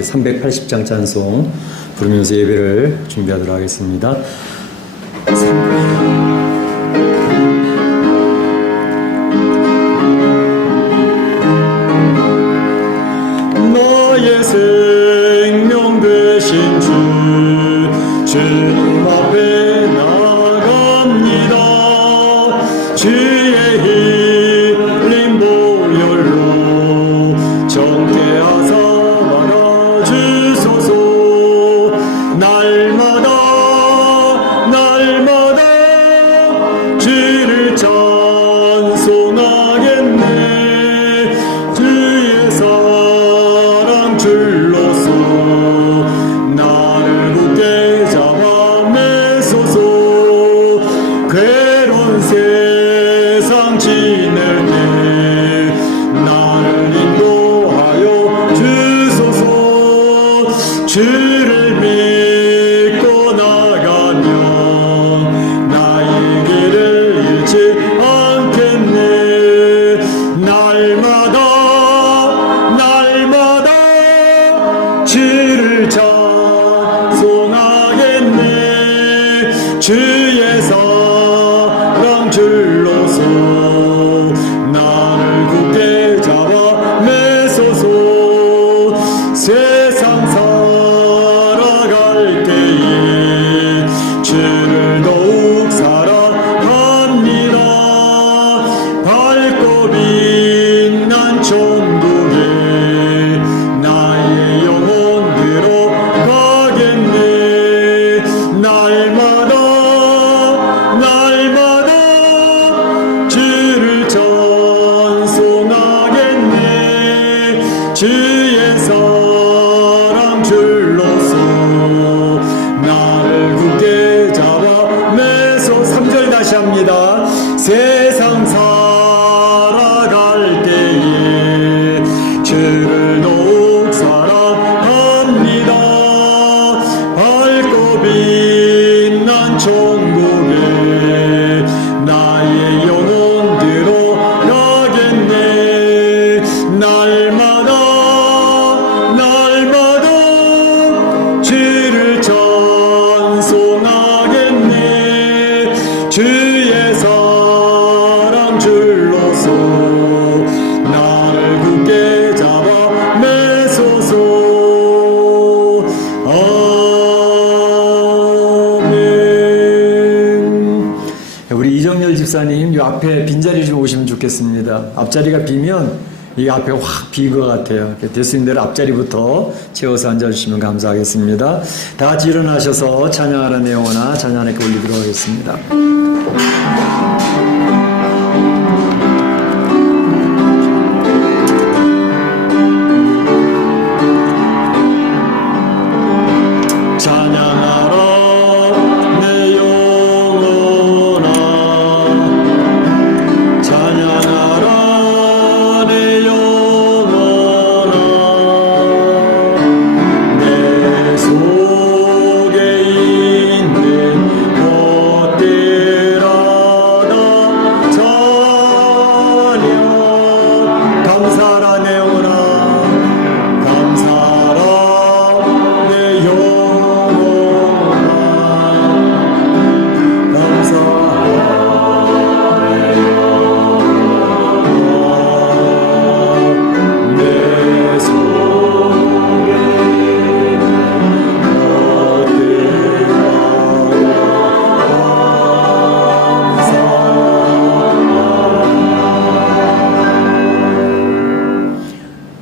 우리 380장 찬송 부르면서 예배를 준비하도록 하겠습니다. 나의 생명 되신 주님 앞에 나갑니다. 주의 힐림 보혈로 정케하사 말아주소서. 날마다 주를 찬송하겠네. 주의 사랑 줄로서 나를 굳게 잡아 매소서. 괴로운 세상 지낼 때 나를 인도하여 주소서. 주를 믿고 나가면 나의 길을 잃지 않겠네. 날마다 주를 찬송하겠네. 주의 사랑 줄로서 나를 굳게 잡아 매소서. 세상 살아갈 때에 주를 더욱 사랑합니다. 밝고 빛난 천국에 나의 영혼 들어가겠네. 날마다 주를 찬송하겠네. 주의 사랑 줄로서 나를 굳게 잡아 매소. 3절 다시 합니다. 세상 살아갈 때에 주를 더욱 사랑합니다. 밝고 빛난 천국에 나의 영혼 들어가겠네. 날마다 주를 찬송하겠네. 주의 사랑 줄로서 나를 굳게 잡아 매소서. 아멘. 우리 이정열 집사님 이 앞에 빈자리 좀 오시면 좋겠습니다. 앞자리가 비면 이 앞에 확 빈 것 같아요. 됐으면 대로 앞자리부터 채워서 앉아주시면 감사하겠습니다. 다 같이 일어나셔서 찬양하는 내용으로 찬양 하나님께 올리도록 하겠습니다.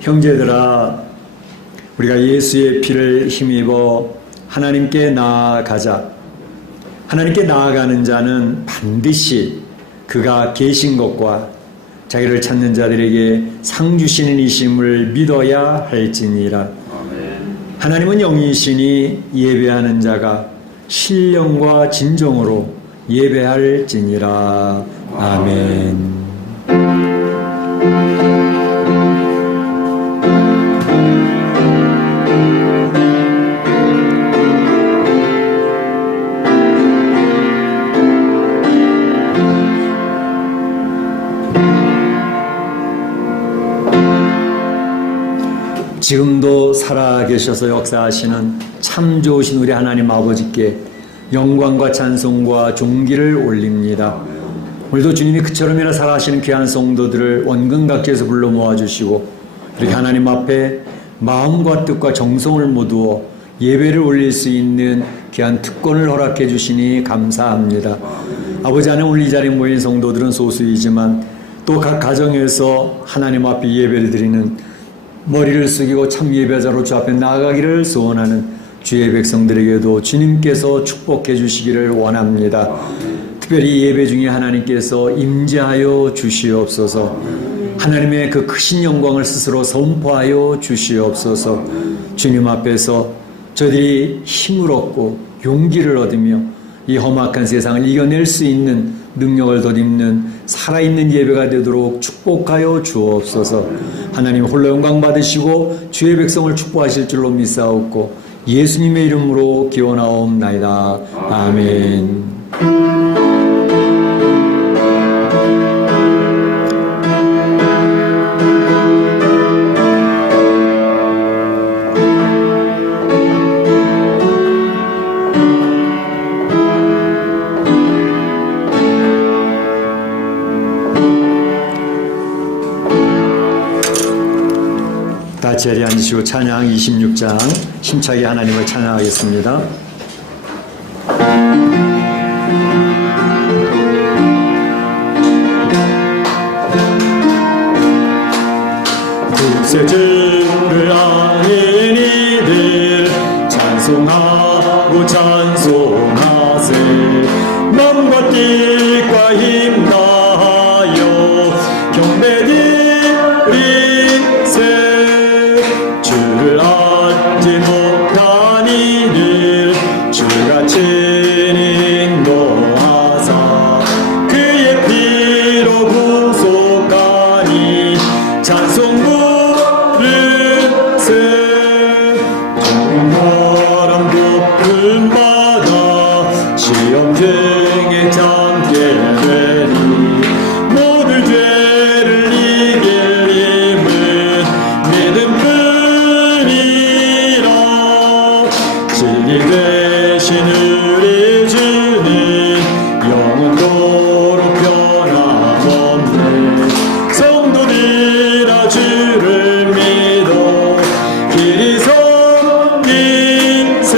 형제들아, 우리가 예수의 피를 힘입어 하나님께 나아가자. 하나님께 나아가는 자는 반드시 그가 계신 것과 자기를 찾는 자들에게 상 주시는 이심을 믿어야 할지니라. 하나님은 영이시니 예배하는 자가 신령과 진정으로 예배할지니라. 아멘. 지금도 살아계셔서 역사하시는 참 좋으신 우리 하나님 아버지께 영광과 찬송과 존귀를 올립니다. 오늘도 주님이 그처럼이나 살아가시는 귀한 성도들을 원근 각지에서 불러 모아주시고 이렇게 하나님 앞에 마음과 뜻과 정성을 모두어 예배를 올릴 수 있는 귀한 특권을 허락해 주시니 감사합니다. 아버지 안에 오늘 이 자리에 모인 성도들은 소수이지만 또 각 가정에서 하나님 앞에 예배를 드리는 머리를 숙이고 참 예배자로 주 앞에 나아가기를 소원하는 주의 백성들에게도 주님께서 축복해 주시기를 원합니다. 특별히 예배 중에 하나님께서 임재하여 주시옵소서. 하나님의 그 크신 영광을 스스로 선포하여 주시옵소서. 주님 앞에서 저희들이 힘을 얻고 용기를 얻으며 이 험악한 세상을 이겨낼 수 있는 능력을 덧입는 살아있는 예배가 되도록 축복하여 주옵소서. 하나님 홀로 영광 받으시고 주의 백성을 축복하실 줄로 믿사옵고 예수님의 이름으로 기원하옵나이다. 아멘. 자리에 앉으시고 찬양 26장 힘차게 하나님을 찬양하겠습니다. 국세주를 아는 이들 찬송하고 찬송하세. 마음과 뜻과 힘 다하여 경배드리세. 주를 알지 못한 이들 주가 친히 인도하사 그의 피로 구속하니 찬송 부르세. 정결한 높은 바다 시험 중에 참게 되니 모든 죄를 이길 힘은 믿음뿐이라. 진리 되신 우리 주는 영원토록 변함없네. 성도들아 주를 믿어 길이 선길세.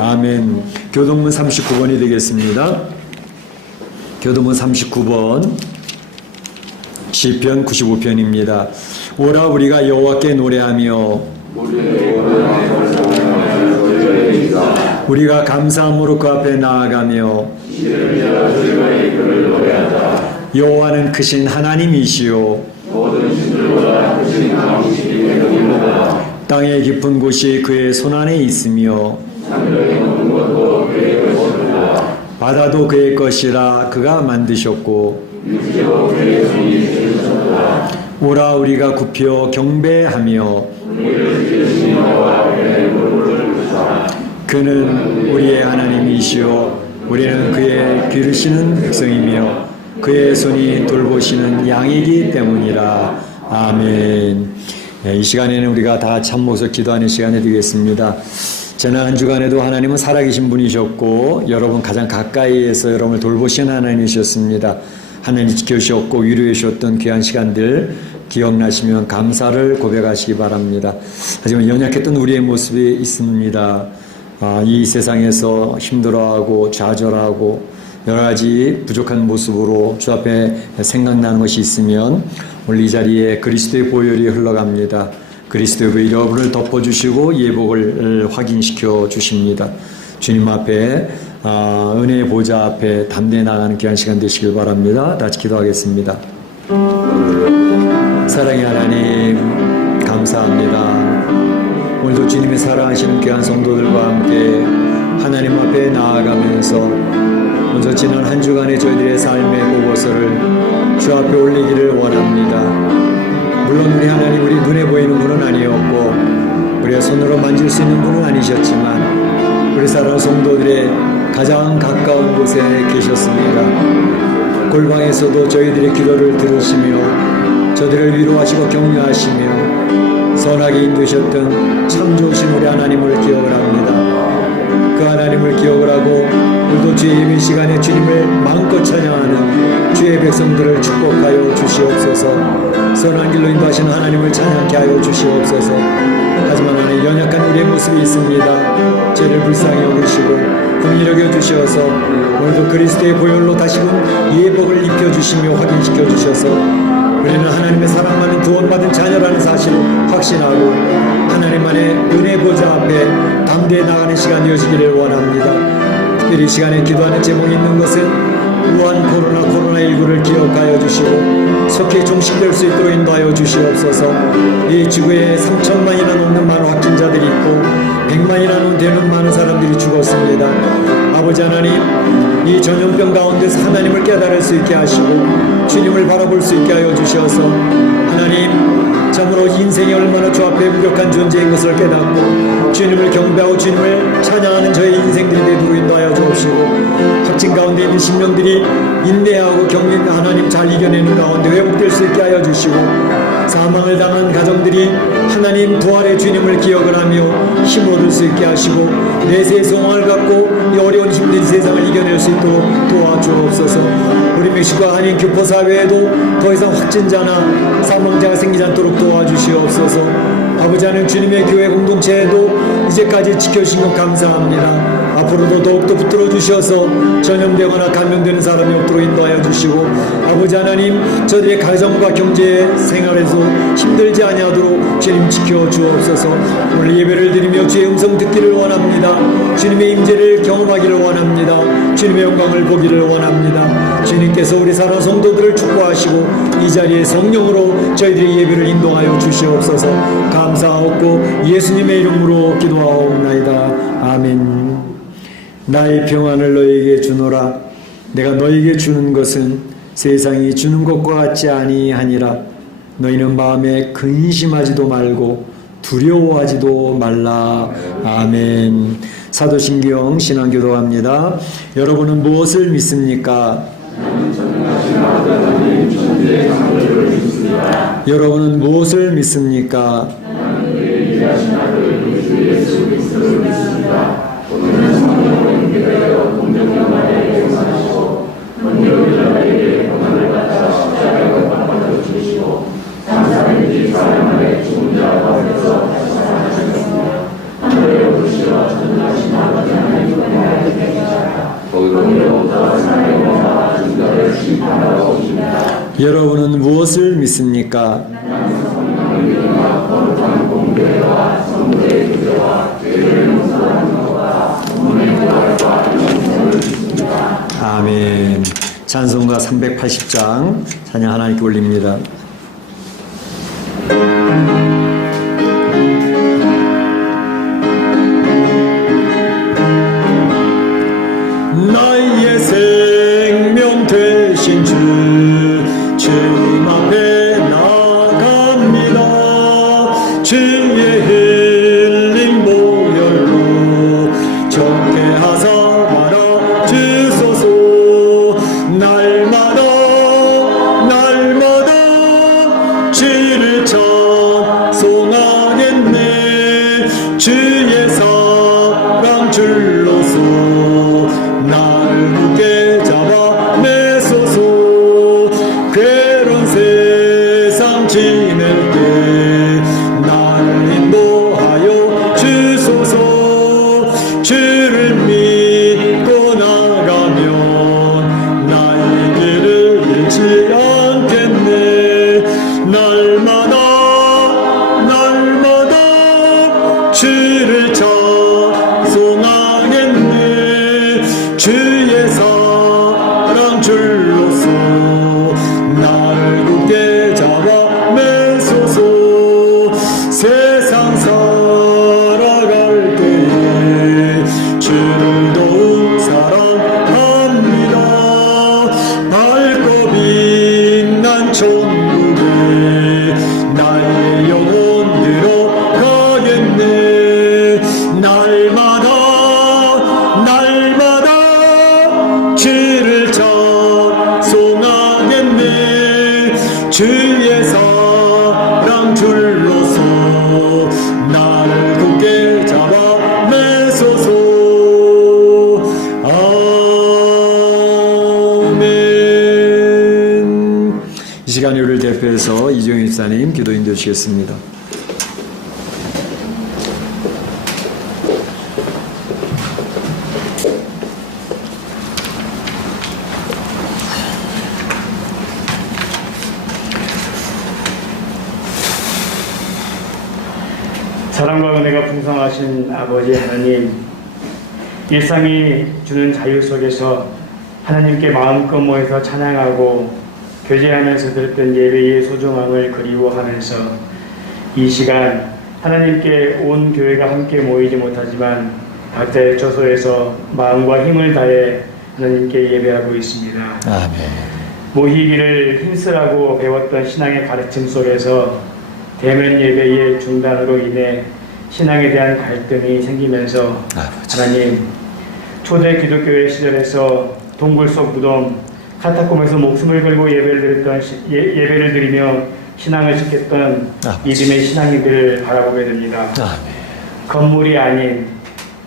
아멘. 교동문 39번이 되겠습니다. 교동문 39번 시편 95편입니다. 오라 우리가 여호와께 노래하며 우리가 감사함으로 그 앞에 나아가며 여호와는 크신 하나님이시요 땅의 깊은 곳이 그의 손안에 있으며 바다도 그의 것이라 그가 만드셨고 오라 우리가 굽혀 경배하며 그는 우리의 하나님이시요 우리는 그의 기르시는 백성이며 그의 손이 돌보시는 양이기 때문이라. 아멘. 이 시간에는 우리가 다 같이 한 목소리 기도하는 시간이 되겠습니다. 지난 한 주간에도 하나님은 살아계신 분이셨고 여러분 가장 가까이에서 여러분을 돌보신 하나님이셨습니다. 하나님 지켜주셨고 위로해 주셨던 귀한 시간들 기억나시면 감사를 고백하시기 바랍니다. 하지만 연약했던 우리의 모습이 있습니다. 이 세상에서 힘들어하고 좌절하고 여러 가지 부족한 모습으로 주 앞에 생각나는 것이 있으면 오늘 이 자리에 그리스도의 보혈이 흘러갑니다. 그리스도의 보혈이 여러분을 덮어주시고 예복을 확인시켜 주십니다. 주님 앞에 은혜의 보좌 앞에 담대히 나가는 귀한 시간 되시길 바랍니다. 다시 기도하겠습니다. 사랑의 하나님 감사합니다. 오늘도 주님의 사랑하시는 귀한 성도들과 함께 하나님 앞에 나아가면서 먼저 지난 한 주간의 저희들의 삶의 보고서를 주 앞에 올리기를 원합니다. 물론 우리 하나님 우리 눈에 보이는 분은 아니었고 우리의 손으로 만질 수 있는 분은 아니셨지만 우리 사랑하는 성도들의 가장 가까운 곳에 계셨습니다. 골방에서도 저희들의 기도를 들으시며 저들을 위로하시고 격려하시며 선하게 인도하셨던 참 좋으신 우리 하나님을 기억을 합니다. 그 하나님을 기억을 하고 오늘도 주의 예배 시간에 주님을 마음껏 찬양하는 주의 백성들을 축복하여 주시옵소서. 선한 길로 인도하시는 하나님을 찬양케 하여 주시옵소서. 하지만 하나님 연약한 우리의 모습이 있습니다. 죄를 불쌍히 여기시고 긍휼히 여겨 주셔서 오늘도 그리스도의 보혈로 다시금 예복을 입혀주시며 확인시켜 주셔서 우리는 하나님의 사랑받는 구원받은 자녀라는 사실을 확신하고 하나님만의 은혜 보좌 앞에 담대히 나가는 시간 되어지기를 원합니다. 특별히 이 시간에 기도하는 제목이 있는 것은 우한 코로나19를 기억하여 주시고 속히 종식될 수 있도록 인도하여 주시옵소서. 이 지구에 3천만이나 넘는 많은 확진자들이 있고 100만이나 되는 많은 사람들이 죽었습니다. 아버지 하나님, 이 전염병 가운데서 하나님을 깨달을 수 있게 하시고 주님을 바라볼 수 있게 하여 주셔서 하나님, 참으로 인생이 얼마나 주 앞에 무력한 존재인 것을 깨닫고 주님을 경배하고 주님을 찬양하는 저의 인생들이 되도록 인도하여 주옵시고 확진 가운데 있는 심령들이 인내하고 하나님 잘 이겨내는 가운데 회복될 수 있게 하여 주시고 사망을 당한 가정들이 하나님 부활의 주님을 기억을 하며 힘을 얻을 수 있게 하시고 내세의 소망을 갖고 이 어려운 힘든 세상을 이겨낼 수 있도록 도와주옵소서. 우리 멕시코와 한인 교포 사회에도 더 이상 확진자나 사망자가 생기지 않도록 도와주시옵소서. 아버지 하나님, 주님의 교회 공동체에도 이제까지 지켜주신 것 감사합니다. 앞으로도 더욱더 붙들어 주셔서 전염되거나 감염되는 사람이 없도록 인도하여 주시고 아버지 하나님, 저들의 가정과 경제 생활에서 힘들지 아니하도록 주님 지켜 주옵소서. 오늘 예배를 드리며 주의 음성 듣기를 원합니다. 주님의 임재를 경험하기를 원합니다. 주님의 영광을 보기를 원합니다. 주님께서 우리 사랑 성도들을 축복하시고 이 자리에 성령으로 저희들의 예배를 인도하여 주시옵소서. 감사하옵고 예수님의 이름으로 기도하옵나이다. 아멘. 나의 평안을 너희에게 주노라. 내가 너희에게 주는 것은 세상이 주는 것과 같지 아니하니라. 너희는 마음에 근심하지도 말고 두려워하지도 말라. 아멘. 사도신경 신앙교도합니다. 여러분은 무엇을 믿습니까? 여러분은 무엇을 믿습니까? 여러분은 무엇을 믿습니까? 아멘. 찬송가 380장 찬양 하나님께 올립니다. 나의 생명 되신 주 주님 앞에 나갑니다. 주의 흘린 보혈로 정케 하사 말아 주소서. 날마다 주를 찬송하겠네. 주의 사랑 줄로서 나를 굳게 잡아 매소서. 괴로운 세상 지낼 때 나를 인도하여 주소서. 주를 믿고 나가면 나의 길을 잃지 않겠네. 날마다 주를 찬송하겠네. 주의 사랑 줄로서 나를 굳게 잡아 매소서. 세상 살아갈 때에 주를 더욱 사랑합니다. 밝고 빛난 천국에 나의 영혼 들어가겠네. 날마다 주를 찬송하겠네. 주의 사랑 줄로서 대표해서 이정현 집사님 기도 인도해 주시겠습니다. 사랑과 은혜가 풍성하신 아버지 하나님, 일상이 주는 자유 속에서 하나님께 마음껏 모여서 찬양하고 교제하면서 들었던 예배의 소중함을 그리워하면서 이 시간 하나님께 온 교회가 함께 모이지 못하지만 각자의 처소에서 마음과 힘을 다해 하나님께 예배하고 있습니다. 아멘. 모이기를 힘쓰라고 배웠던 신앙의 가르침 속에서 대면 예배의 중단으로 인해 신앙에 대한 갈등이 생기면서 하나님, 초대 기독교회 시절에서 동굴 속 무덤 카타콤에서 목숨을 걸고 예배를 드리며 신앙을 지켰던 믿음의 신앙인들을 바라보게 됩니다. 건물이 아닌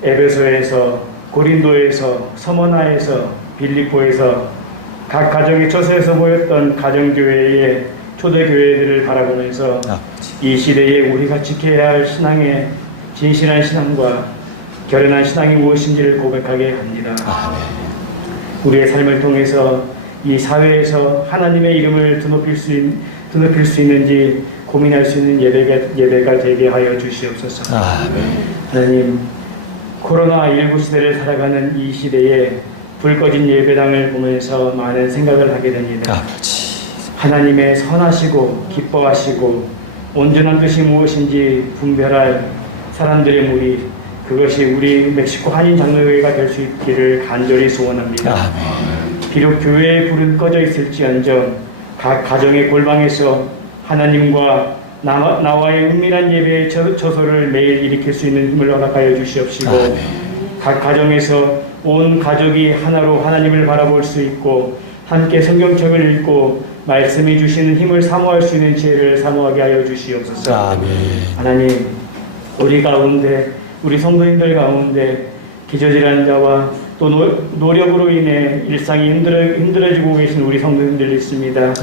에베소에서, 고린도에서, 서머나에서, 빌립보에서 각 가정의 처소에서 모였던 가정교회의 초대교회들을 바라보면서 이 시대에 우리가 지켜야 할 신앙의 진실한 신앙과 결연한 신앙이 무엇인지를 고백하게 합니다. 우리의 삶을 통해서 이 사회에서 하나님의 이름을 드높일 수 있는지 고민할 수 있는 예배가 되게 하여 주시옵소서. 하나님, 코로나19 시대를 살아가는 이 시대에 불 꺼진 예배당을 보면서 많은 생각을 하게 됩니다. 하나님의 선하시고 기뻐하시고 온전한 뜻이 무엇인지 분별할 사람들의 무리, 그것이 우리 멕시코 한인 장로교회가 될 수 있기를 간절히 소원합니다. 비록 교회의 불은 꺼져 있을지언정 각 가정의 골방에서 하나님과 나와의 은밀한 예배의 처소를 매일 일으킬 수 있는 힘을 허락하여 주시옵시고 각 가정에서 온 가족이 하나로 하나님을 바라볼 수 있고 함께 성경책을 읽고 말씀해 주시는 힘을 사모할 수 있는 지혜를 사모하게 하여 주시옵소서. 하나님, 우리 가운데, 우리 성도님들 가운데 기저질환 자와 또 노력으로 인해 일상이 힘들어지고 계신 우리 성도님들 있습니다.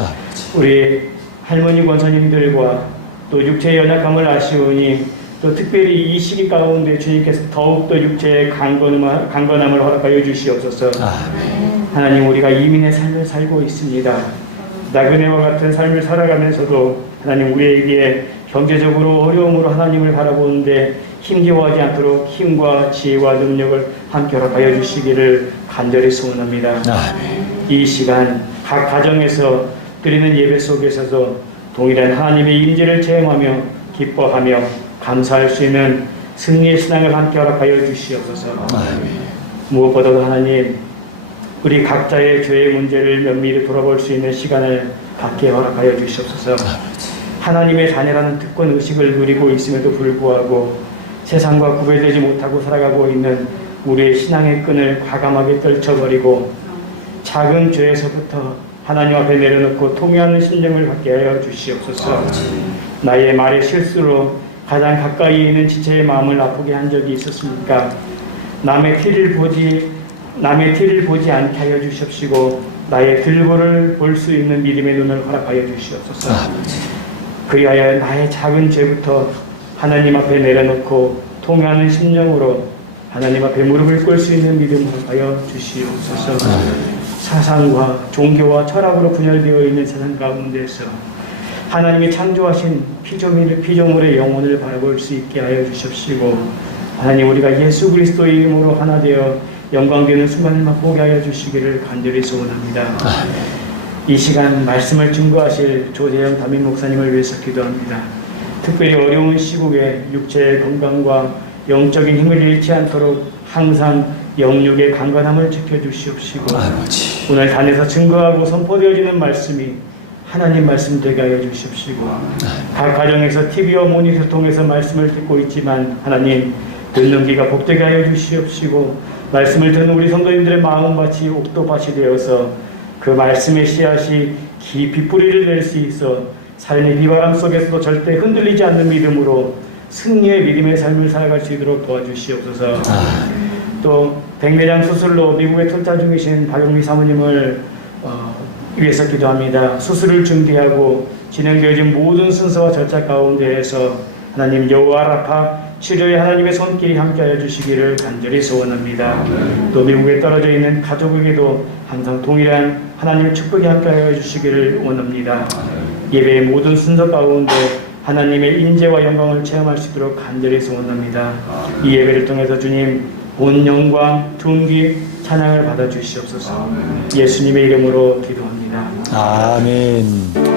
우리 할머니 권사님들과 또 육체의 연약함을 아시오니 또 특별히 이 시기 가운데 주님께서 더욱더 육체의 강건함을 허락하여 주시옵소서. 하나님, 우리가 이민의 삶을 살고 있습니다. 나그네와 같은 삶을 살아가면서도 하나님, 우리에게 경제적으로 어려움으로 하나님을 바라보는데 힘겨워하지 않도록 힘과 지혜와 능력을 함께 허락하여 주시기를 간절히 소원합니다. 이 시간 각 가정에서 드리는 예배 속에서도 동일한 하나님의 임재를 체험하며 기뻐하며 감사할 수 있는 승리의 신앙을 함께 허락하여 주시옵소서. 무엇보다도 하나님, 우리 각자의 죄의 문제를 면밀히 돌아볼 수 있는 시간을 갖게 허락하여 주시옵소서. 하나님의 자녀라는 특권 의식을 누리고 있음에도 불구하고 세상과 구별되지 못하고 살아가고 있는 우리의 신앙의 끈을 과감하게 떨쳐버리고 작은 죄에서부터 하나님 앞에 내려놓고 통회하는 심령을 갖게 하여 주시옵소서. 나의 말의 실수로 가장 가까이 있는 지체의 마음을 아프게 한 적이 있었습니까? 남의 티를 보지 않게 하여 주시옵시고 나의 들보를 볼 수 있는 믿음의 눈을 허락하여 주시옵소서. 그리하여 나의 작은 죄부터 하나님 앞에 내려놓고 통회하는 심령으로 하나님 앞에 무릎을 꿇을 수 있는 믿음을 허락하여 주시옵소서. 사상과 종교와 철학으로 분열되어 있는 세상 가운데서 하나님이 창조하신 피조물의 영혼을 바라볼 수 있게 하여 주십시고 하나님, 우리가 예수 그리스도의 이름으로 하나 되어 영광되는 순간을 맛보게 하여 주시기를 간절히 소원합니다. 이 시간 말씀을 증거하실 조재영 담임 목사님을 위해서 기도합니다. 특별히 어려운 시국에 육체의 건강과 영적인 힘을 잃지 않도록 항상 영육의 강건함을 지켜주시옵시고 오늘 단에서 증거하고 선포되어지는 말씀이 하나님 말씀 되게 하여 주십시고 각 가정에서 TV와 모니터 통해서 말씀을 듣고 있지만 하나님, 듣는 귀가 복되게 하여 주시옵시고 말씀을 듣는 우리 성도님들의 마음밭이 옥도밭이 되어서 그 말씀의 씨앗이 깊이 뿌리를 낼 수 있어 삶의 비바람 속에서도 절대 흔들리지 않는 믿음으로 승리의 믿음의 삶을 살아갈 수 있도록 도와주시옵소서. 또 백내장 수술로 미국에 투자 중이신 박영미 사모님을 위해서 기도합니다. 수술을 준비하고 진행되어진 모든 순서와 절차 가운데에서 하나님 여호와 라파 치료에 하나님의 손길이 함께하여 주시기를 간절히 소원합니다. 또 미국에 떨어져 있는 가족에게도 항상 동일한 하나님의 축복이 함께하여 주시기를 원합니다. 예배의 모든 순서 가운데 하나님의 인재와 영광을 체험할 수 있도록 간절히 소원합니다. 이 예배를 통해서 주님 온 영광, 존귀, 찬양을 받아 주시옵소서. 예수님의 이름으로 기도합니다. 아멘.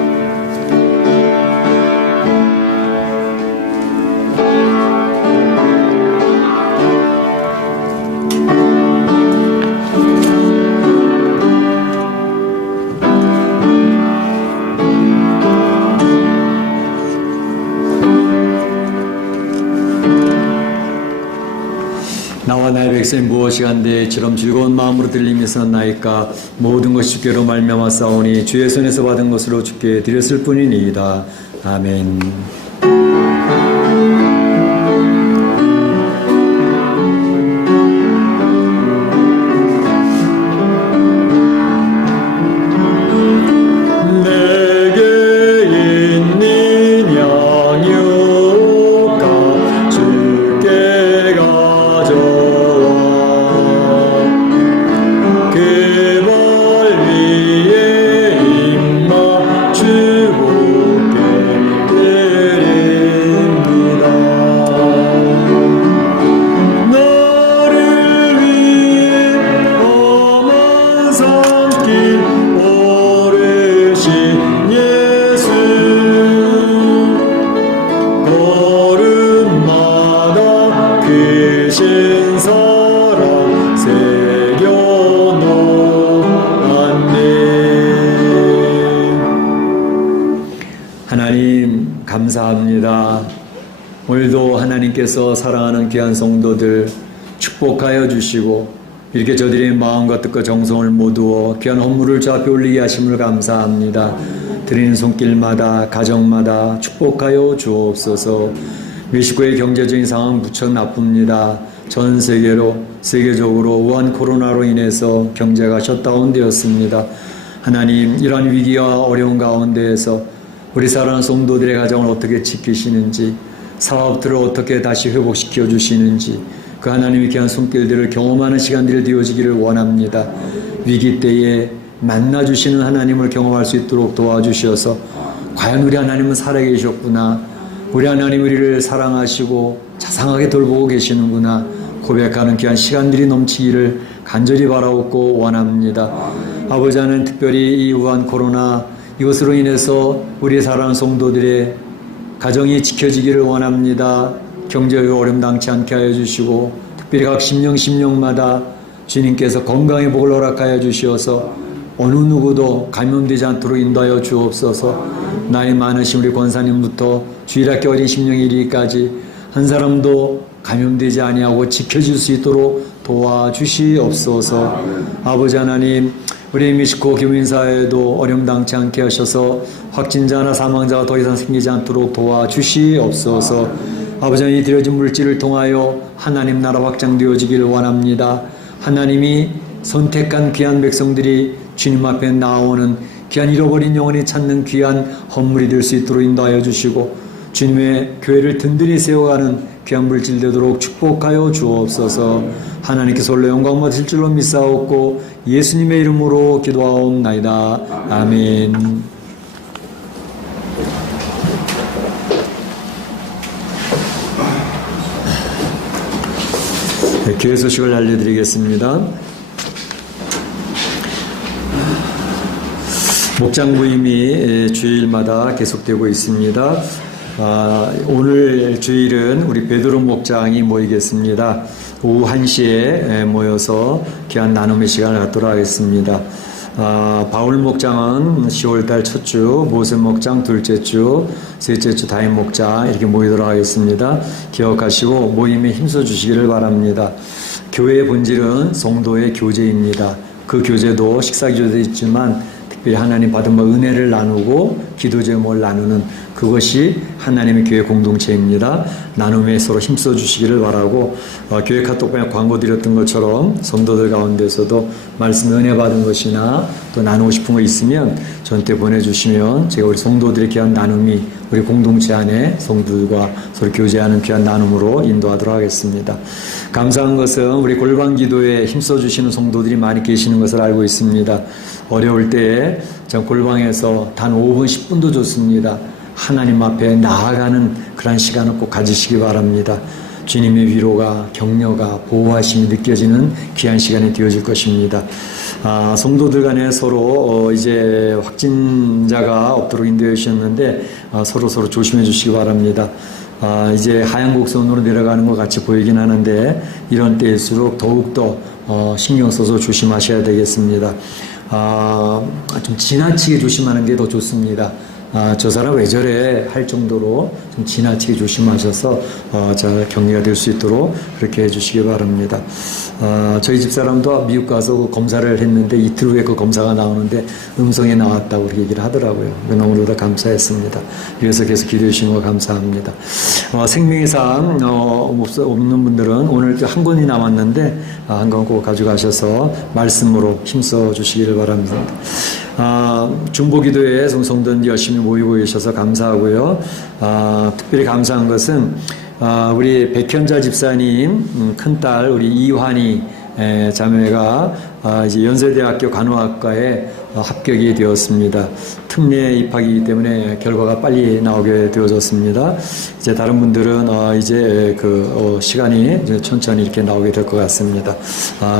나와 나의 백성이 무엇이간데 이처럼 즐거운 마음으로 들리면서 나이까 모든 것이 주께로 말미암아 싸우니 주의 손에서 받은 것으로 주께 드렸을 뿐이니이다. 아멘. 하나님 감사합니다. 오늘도 하나님께서 사랑하는 귀한 성도들 축복하여 주시고 이렇게 저들의 마음과 뜻과 정성을 모두어 귀한 헌물을 주 앞에 올리게 하심을 감사합니다. 드리는 손길마다 가정마다 축복하여 주옵소서. 멕시코의 경제적인 상황은 무척 나쁩니다. 전 세계적으로 우한 코로나로 인해서 경제가 셧다운 되었습니다. 하나님 이러한 위기와 어려운 가운데에서 우리 사랑하는 성도들의 가정을 어떻게 지키시는지, 사업들을 어떻게 다시 회복시켜 주시는지 그 하나님의 귀한 손길들을 경험하는 시간들이 되어지기를 원합니다. 위기 때에 만나주시는 하나님을 경험할 수 있도록 도와주셔서 과연 우리 하나님은 살아계셨구나, 우리 하나님 우리를 사랑하시고 자상하게 돌보고 계시는구나 고백하는 귀한 시간들이 넘치기를 간절히 바라옵고 원합니다. 아버지 하나님, 특별히 이 우한 코로나 이것으로 인해서 우리 사랑하는 성도들의 가정이 지켜지기를 원합니다. 경제의 어려움 당치 않게 하여 주시고 특별히 각 심령마다 주님께서 건강의 복을 허락하여 주시어서 어느 누구도 감염되지 않도록 인도하여 주옵소서. 나이 많으신 우리 권사님부터 주일학교 어린 심령에 이르기까지 한 사람도 감염되지 아니하고 지켜질 수 있도록 도와주시옵소서. 아버지 하나님, 우리 멕시코 교민사회도 어려움 당치 않게 하셔서 확진자나 사망자가 더 이상 생기지 않도록 도와주시옵소서. 아버지 하나님, 드려진 물질을 통하여 하나님 나라 확장되어지기를 원합니다. 하나님이 선택한 귀한 백성들이 주님 앞에 나오는 귀한 잃어버린 영혼이 찾는 귀한 헌물이 될 수 있도록 인도하여 주시고 주님의 교회를 든든히 세워가는 귀한 물질 되도록 축복하여 주옵소서. 하나님께서 홀로 영광 받으실 줄로 믿사옵고 예수님의 이름으로 기도하옵나이다. 아멘. 네, 교회 소식을 알려드리겠습니다. 목장 모임이 주일마다 계속되고 있습니다. 오늘 주일은 우리 베드로 목장이 모이겠습니다. 오후 1시에 모여서 귀한 나눔의 시간을 갖도록 하겠습니다. 바울 목장은 10월달 첫 주, 모세 목장 둘째 주, 셋째 주 다임 목장 이렇게 모이도록 하겠습니다. 기억하시고 모임에 힘써 주시기를 바랍니다. 교회의 본질은 성도의 교제입니다. 그 교제도 식사 교제도 있지만 특별히 하나님 받은 은혜를 나누고 기도 제목을 나누는 그것이 하나님의 교회 공동체입니다. 나눔에 서로 힘써 주시기를 바라고 교회 카톡방에 광고 드렸던 것처럼 성도들 가운데서도 말씀 은혜 받은 것이나 또 나누고 싶은 거 있으면 저한테 보내주시면 제가 우리 성도들의 귀한 나눔이 우리 공동체 안에 성도들과 서로 교제하는 귀한 나눔으로 인도하도록 하겠습니다. 감사한 것은 우리 골방기도에 힘써 주시는 성도들이 많이 계시는 것을 알고 있습니다. 어려울 때에 전 골방에서 단 5분 10분도 좋습니다. 하나님 앞에 나아가는 그런 시간을 꼭 가지시기 바랍니다. 주님의 위로가, 격려가, 보호하심이 느껴지는 귀한 시간이 되어질 것입니다. 성도들 간에 서로 이제 확진자가 없도록 인도해 주셨는데 서로 조심해 주시기 바랍니다. 이제 하얀 곡선으로 내려가는 것 같이 보이긴 하는데 이런 때일수록 더욱더 신경 써서 조심하셔야 되겠습니다. 좀 지나치게 조심하는 게 더 좋습니다. 저 사람 왜 저래 할 정도로 좀 지나치게 조심하셔서 잘 격리가 될 수 있도록 그렇게 해주시기 바랍니다. 저희 집사람도 미국 가서 그 검사를 했는데 이틀 후에 그 검사가 나오는데 음성이 나왔다고 그렇게 얘기를 하더라고요. 너무너무 감사했습니다. 위해서 계속 기도해 주신 거 감사합니다. 생명의상 없는 분들은 오늘 한 권이 남았는데 한 권 꼭 가져가셔서 말씀으로 힘써 주시기를 바랍니다. 중보기도에 성도들 열심히 모이고 계셔서 감사하고요. 특별히 감사한 것은 우리 백현자 집사님 큰딸 우리 이환이 자매가 이제 연세대학교 간호학과에 합격이 되었습니다. 특례 입학이기 때문에 결과가 빨리 나오게 되어졌습니다. 이제 다른 분들은 이제 시간이 이제 천천히 이렇게 나오게 될 것 같습니다.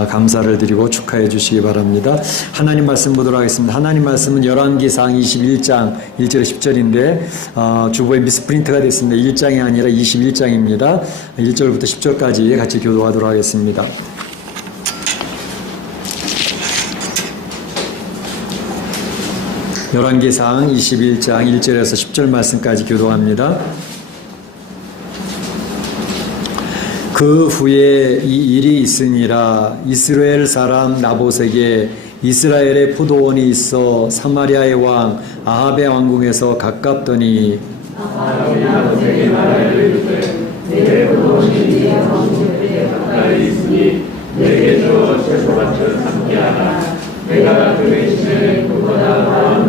감사를 드리고 축하해 주시기 바랍니다. 하나님 말씀 보도록 하겠습니다. 하나님 말씀은 열왕기상 21장 1절에 10절인데 주보에 미스프린트가 됐습니다. 1장이 아니라 21장입니다. 1절부터 10절까지 같이 교도하도록 하겠습니다. 열왕기상 21장 1절에서 10절 말씀까지 교도합니다. 그 후에 이 일이 있으니라. 이스라엘 사람 나봇에게 이스라엘의 포도원이 있어 사마리아의 왕 아합의 왕궁에서 가깝더니 아합이 나봇에게 말하여 내 포도원이 네 왕궁에 가까이 있으니 내게 줘 채소밭을 함께하라. 내가 그 대신에 그보다 더한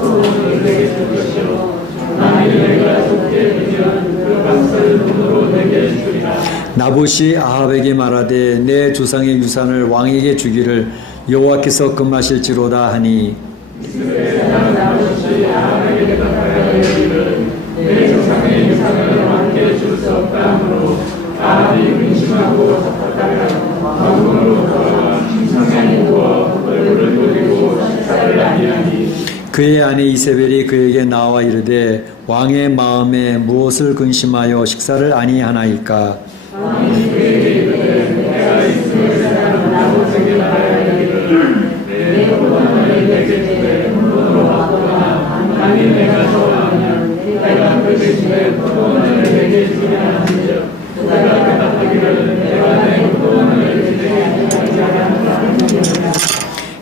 포도원을 내게 줄 것이요 만일 내가 좋게 되면 그 값을 돈으로 내게 주리라. 나봇이 아합에게 말하되 내 조상의 유산을 왕에게 주기를 여호와께서 금하실지로다 하니 이스라엘 사람 나봇이 아합에게 가까이 이르기를 내 조상의 유산을 왕께 줄 수 없다 하므로 아합이 근심하고 섭섭하여 왕궁으로 돌아와 침상에 누워 얼굴을 돌리고 식사를 아니하니 그의 아내 이세벨이 그에게 나와 이르되 왕의 마음에 무엇을 근심하여 식사를 아니하나이까. 왕이 그에게 이르되 내가 이스라엘 사람 나봇에게 말하여 이르기를 내 포도원을 내게 주되 돈으로 바꾸거나 만일 내가 좋아하면 내가 그 대신에 포도원을 내게 주리라 하시죠. 그가 대답하기를 내가 내 포도원을 그에게 주지 않았노라.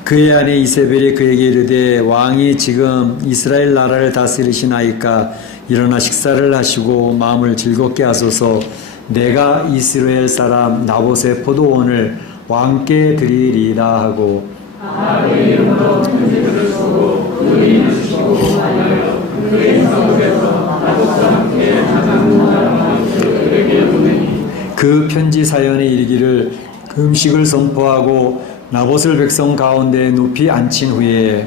그의 아내 이세벨이 그에게 이르되 왕이 지금 이스라엘 나라를 다스리시나이까. 일어나 식사를 하시고 마음을 즐겁게 하소서. 내가 이스라엘 사람 나봇의 포도원을 왕께 드리리라 하고 아합의 이름으로 편지를 쓰고 의인을 주시고 하여 그의 성읍에서 나봇과 함께 하나님과 그에게 보내니 그 편지 사연에 이르기를 음식을 선포하고 나봇을 백성 가운데 높이 앉힌 후에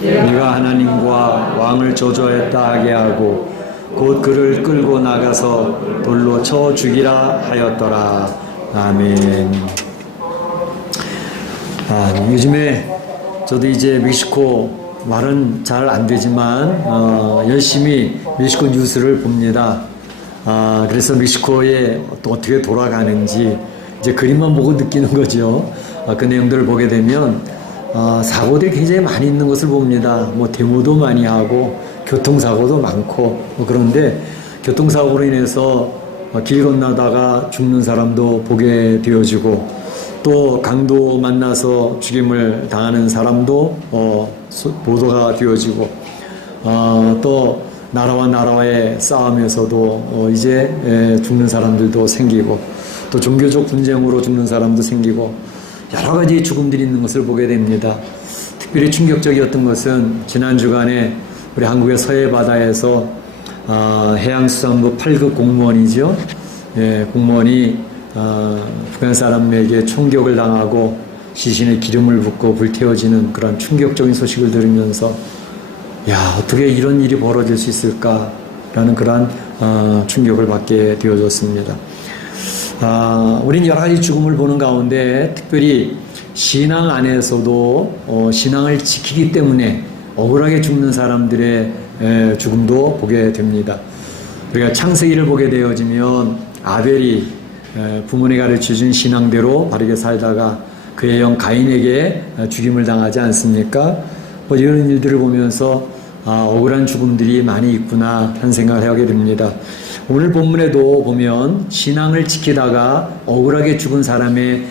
네가 하나님과 왕을 저주하였다 하게 하고 곧 그를 끌고 나가서 돌로 쳐 죽이라 하였더라. 아멘. 요즘에 저도 이제 멕시코 말은 잘 안 되지만 열심히 멕시코 뉴스를 봅니다. 그래서 멕시코에 또 어떻게 돌아가는지 이제 그림만 보고 느끼는 거죠. 그 내용들을 보게 되면 사고들이 굉장히 많이 있는 것을 봅니다. 뭐 데모도 많이 하고 교통사고도 많고 그런데 교통사고로 인해서 길 건너다가 죽는 사람도 보게 되어지고 또 강도 만나서 죽임을 당하는 사람도 보도가 되어지고, 또 나라와 나라의 싸움에서도 이제 죽는 사람들도 생기고, 또 종교적 분쟁으로 죽는 사람도 생기고, 여러 가지 죽음들이 있는 것을 보게 됩니다. 특별히 충격적이었던 것은 지난 주간에 우리 한국의 서해 바다에서 해양수산부 8급 공무원이죠. 예, 공무원이 북한 사람에게 총격을 당하고 시신에 기름을 붓고 불태워지는 그런 충격적인 소식을 들으면서 야, 어떻게 이런 일이 벌어질 수 있을까라는 그런 충격을 받게 되어졌습니다. 우린 여러 가지 죽음을 보는 가운데 특별히 신앙 안에서도 신앙을 지키기 때문에 억울하게 죽는 사람들의 죽음도 보게 됩니다. 우리가 창세기를 보게 되어지면 아벨이 부모님이 가르쳐준 신앙대로 바르게 살다가 그의 형 가인에게 죽임을 당하지 않습니까? 이런 일들을 보면서 억울한 죽음들이 많이 있구나 하는 생각을 하게 됩니다. 오늘 본문에도 보면 신앙을 지키다가 억울하게 죽은 사람이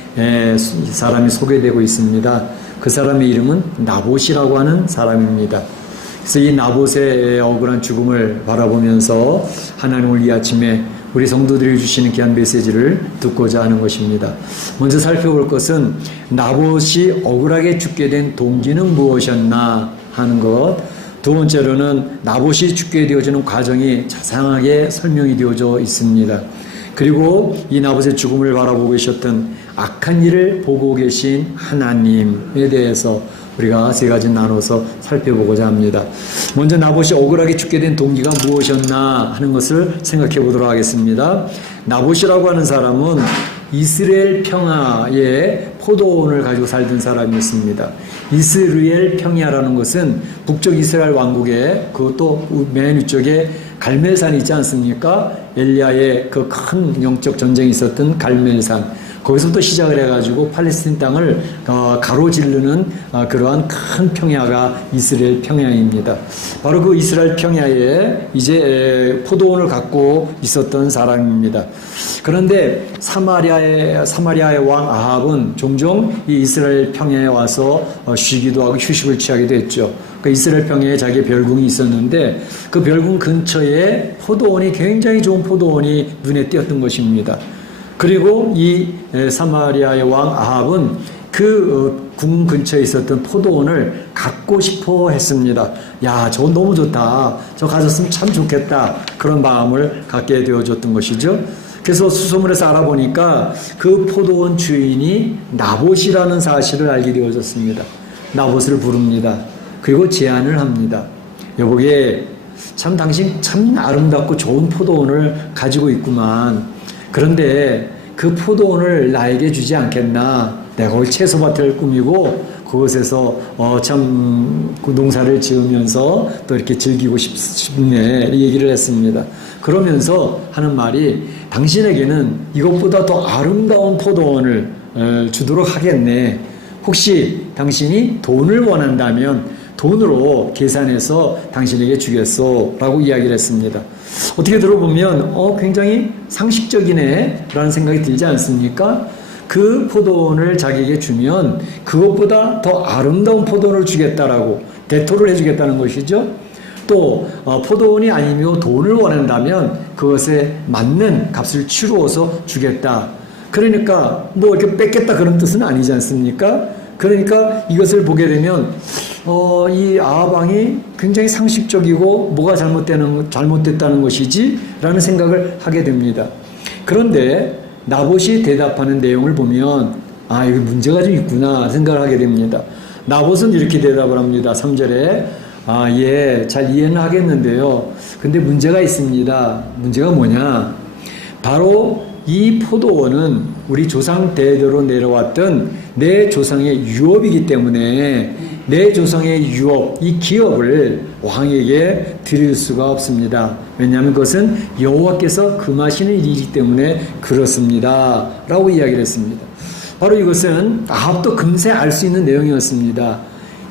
소개되고 있습니다. 그 사람의 이름은 나봇이라고 하는 사람입니다. 그래서 이 나봇의 억울한 죽음을 바라보면서 하나님 오늘 이 아침에 우리 성도들이 주시는 귀한 메시지를 듣고자 하는 것입니다. 먼저 살펴볼 것은 나봇이 억울하게 죽게 된 동기는 무엇이었나 하는 것. 두 번째로는 나봇이 죽게 되어지는 과정이 자세하게 설명이 되어져 있습니다. 그리고 이 나봇의 죽음을 바라보고 계셨던 악한 일을 보고 계신 하나님에 대해서 우리가 세 가지 나눠서 살펴보고자 합니다. 먼저 나봇이 억울하게 죽게 된 동기가 무엇이었나 하는 것을 생각해 보도록 하겠습니다. 나봇이라고 하는 사람은 이스라엘 평야에 포도원을 가지고 살던 사람이었습니다. 이스라엘 평야라는 것은 북쪽 이스라엘 왕국에 그것도 맨 위쪽에 갈멜산이 있지 않습니까? 엘리야의 그 큰 영적 전쟁이 있었던 갈멜산. 거기서부터 시작을 해가지고 팔레스틴 땅을 가로지르는 그러한 큰 평야가 이스라엘 평야입니다. 바로 그 이스라엘 평야에 이제 포도원을 갖고 있었던 사람입니다. 그런데 사마리아의 왕 아합은 종종 이 이스라엘 평야에 와서 쉬기도 하고 휴식을 취하기도 했죠. 그 이스라엘 평야에 자기의 별궁이 있었는데 그 별궁 근처에 포도원이 굉장히 좋은 포도원이 눈에 띄었던 것입니다. 그리고 이 사마리아의 왕 아합은 그 궁 근처에 있었던 포도원을 갖고 싶어 했습니다. 야, 저거 너무 좋다. 저 가졌으면 참 좋겠다. 그런 마음을 갖게 되어줬던 것이죠. 그래서 수소문에서 알아보니까 그 포도원 주인이 나봇이라는 사실을 알게 되어졌습니다. 나봇을 부릅니다. 그리고 제안을 합니다. 여보게, 참 당신 참 아름답고 좋은 포도원을 가지고 있구만. 그런데 그 포도원을 나에게 주지 않겠나? 내가 거기 채소밭을 꾸미고 그곳에서 참 농사를 지으면서 또 이렇게 즐기고 싶네 이 얘기를 했습니다. 그러면서 하는 말이 당신에게는 이것보다 더 아름다운 포도원을 주도록 하겠네. 혹시 당신이 돈을 원한다면 돈으로 계산해서 당신에게 주겠소 라고 이야기를 했습니다. 어떻게 들어보면 굉장히 상식적이네 라는 생각이 들지 않습니까? 그 포도원을 자기에게 주면 그것보다 더 아름다운 포도원을 주겠다라고 대토를 해주겠다는 것이죠. 또 포도원이 아니며 돈을 원한다면 그것에 맞는 값을 치루어서 주겠다. 그러니까 뭐 이렇게 뺏겠다 그런 뜻은 아니지 않습니까? 그러니까 이것을 보게 되면 이 아합 왕이 굉장히 상식적이고 뭐가 잘못됐다는 것이지 라는 생각을 하게 됩니다. 그런데 나봇이 대답하는 내용을 보면 여기 문제가 좀 있구나 생각을 하게 됩니다. 나봇은 이렇게 대답을 합니다. 3절에 예, 잘 이해는 하겠는데요. 근데 문제가 있습니다. 문제가 뭐냐? 바로 이 포도원은 우리 조상 대대로 내려왔던 내 조상의 유업이기 때문에 내 조상의 유업, 이 기업을 왕에게 드릴 수가 없습니다. 왜냐하면 그것은 여호와께서 금하시는 일이기 때문에 그렇습니다. 라고 이야기를 했습니다. 바로 이것은 아합도 금세 알 수 있는 내용이었습니다.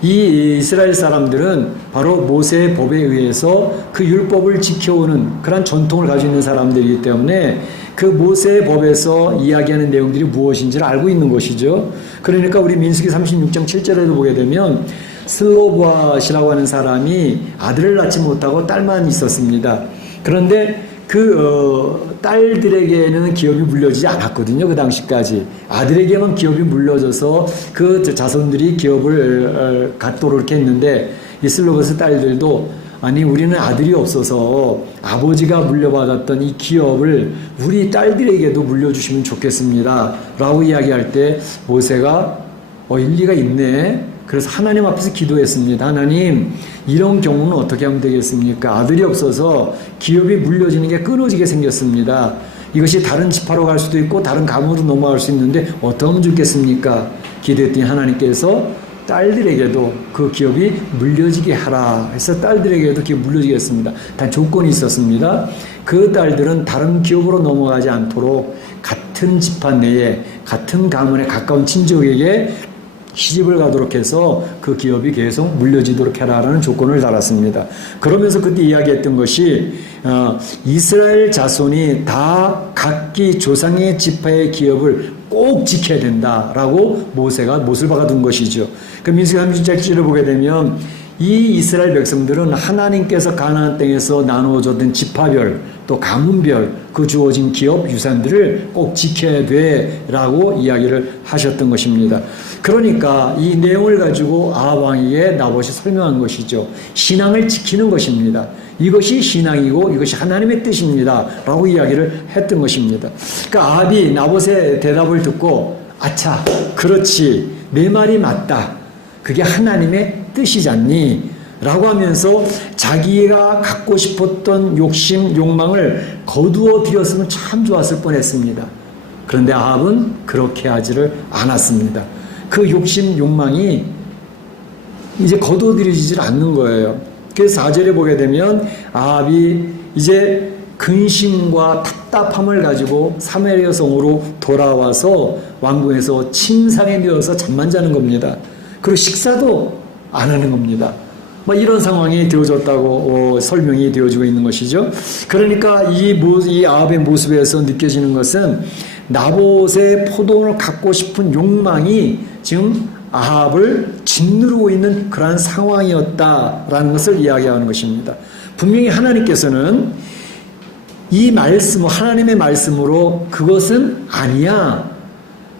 이 이스라엘 사람들은 바로 모세의 법에 의해서 그 율법을 지켜오는 그런 전통을 가지고 있는 사람들이기 때문에 그 모세의 법에서 이야기하는 내용들이 무엇인지를 알고 있는 것이죠. 그러니까 우리 민수기 36장 7절에도 보게 되면 슬로보앗이라고 하는 사람이 아들을 낳지 못하고 딸만 있었습니다. 그런데 딸들에게는 기업이 물려지지 않았거든요. 그 당시까지. 아들에게만 기업이 물려져서 그 자손들이 기업을 갖도록 이렇게 했는데 이 슬로보스 딸들도 아니 우리는 아들이 없어서 아버지가 물려받았던 이 기업을 우리 딸들에게도 물려주시면 좋겠습니다. 라고 이야기할 때 모세가 일리가 있네. 그래서 하나님 앞에서 기도했습니다. 하나님, 이런 경우는 어떻게 하면 되겠습니까? 아들이 없어서 기업이 물려지는 게 끊어지게 생겼습니다. 이것이 다른 지파로 갈 수도 있고 다른 가문으로 넘어갈 수 있는데 어떻게 하면 좋겠습니까? 기도했더니 하나님께서 딸들에게도 그 기업이 물려지게 하라 해서 딸들에게도 기업이 물려지게 했습니다. 단 조건이 있었습니다. 그 딸들은 다른 기업으로 넘어가지 않도록 같은 지파 내에 같은 가문에 가까운 친족에게 시집을 가도록 해서 그 기업이 계속 물려지도록 해라라는 조건을 달았습니다. 그러면서 그때 이야기했던 것이 이스라엘 자손이 다 각기 조상의 지파의 기업을 꼭 지켜야 된다라고 모세가 못을 박아둔 것이죠. 그 민수기 37절을 보게 되면 이 이스라엘 백성들은 하나님께서 가나안 땅에서 나누어줬던 지파별 또 가문별 그 주어진 기업 유산들을 꼭 지켜야 돼라고 이야기를 하셨던 것입니다. 그러니까 이 내용을 가지고 아합 왕에게 나봇이 설명한 것이죠. 신앙을 지키는 것입니다. 이것이 신앙이고 이것이 하나님의 뜻입니다. 라고 이야기를 했던 것입니다. 그러니까 아합이 나봇의 대답을 듣고 아차, 그렇지, 내 말이 맞다. 그게 하나님의 뜻이잖니? 라고 하면서 자기가 갖고 싶었던 욕심, 욕망을 거두어 드렸으면 참 좋았을 뻔했습니다. 그런데 아합은 그렇게 하지를 않았습니다. 그 욕심, 욕망이 이제 거두어 드려지질 않는 거예요. 그래서 4절에 보게 되면 아합이 이제 근심과 답답함을 가지고 사마리아 성으로 돌아와서 왕궁에서 침상에 누워서 잠만 자는 겁니다. 그리고 식사도 안 하는 겁니다. 이런 상황이 되어졌다고 설명이 되어지고 있는 것이죠. 그러니까 이 아합의 모습에서 느껴지는 것은 나봇의 포도원을 갖고 싶은 욕망이 지금 아합을 짓누르고 있는 그러한 상황이었다라는 것을 이야기하는 것입니다. 분명히 하나님께서는 이 말씀, 하나님의 말씀으로 그것은 아니야.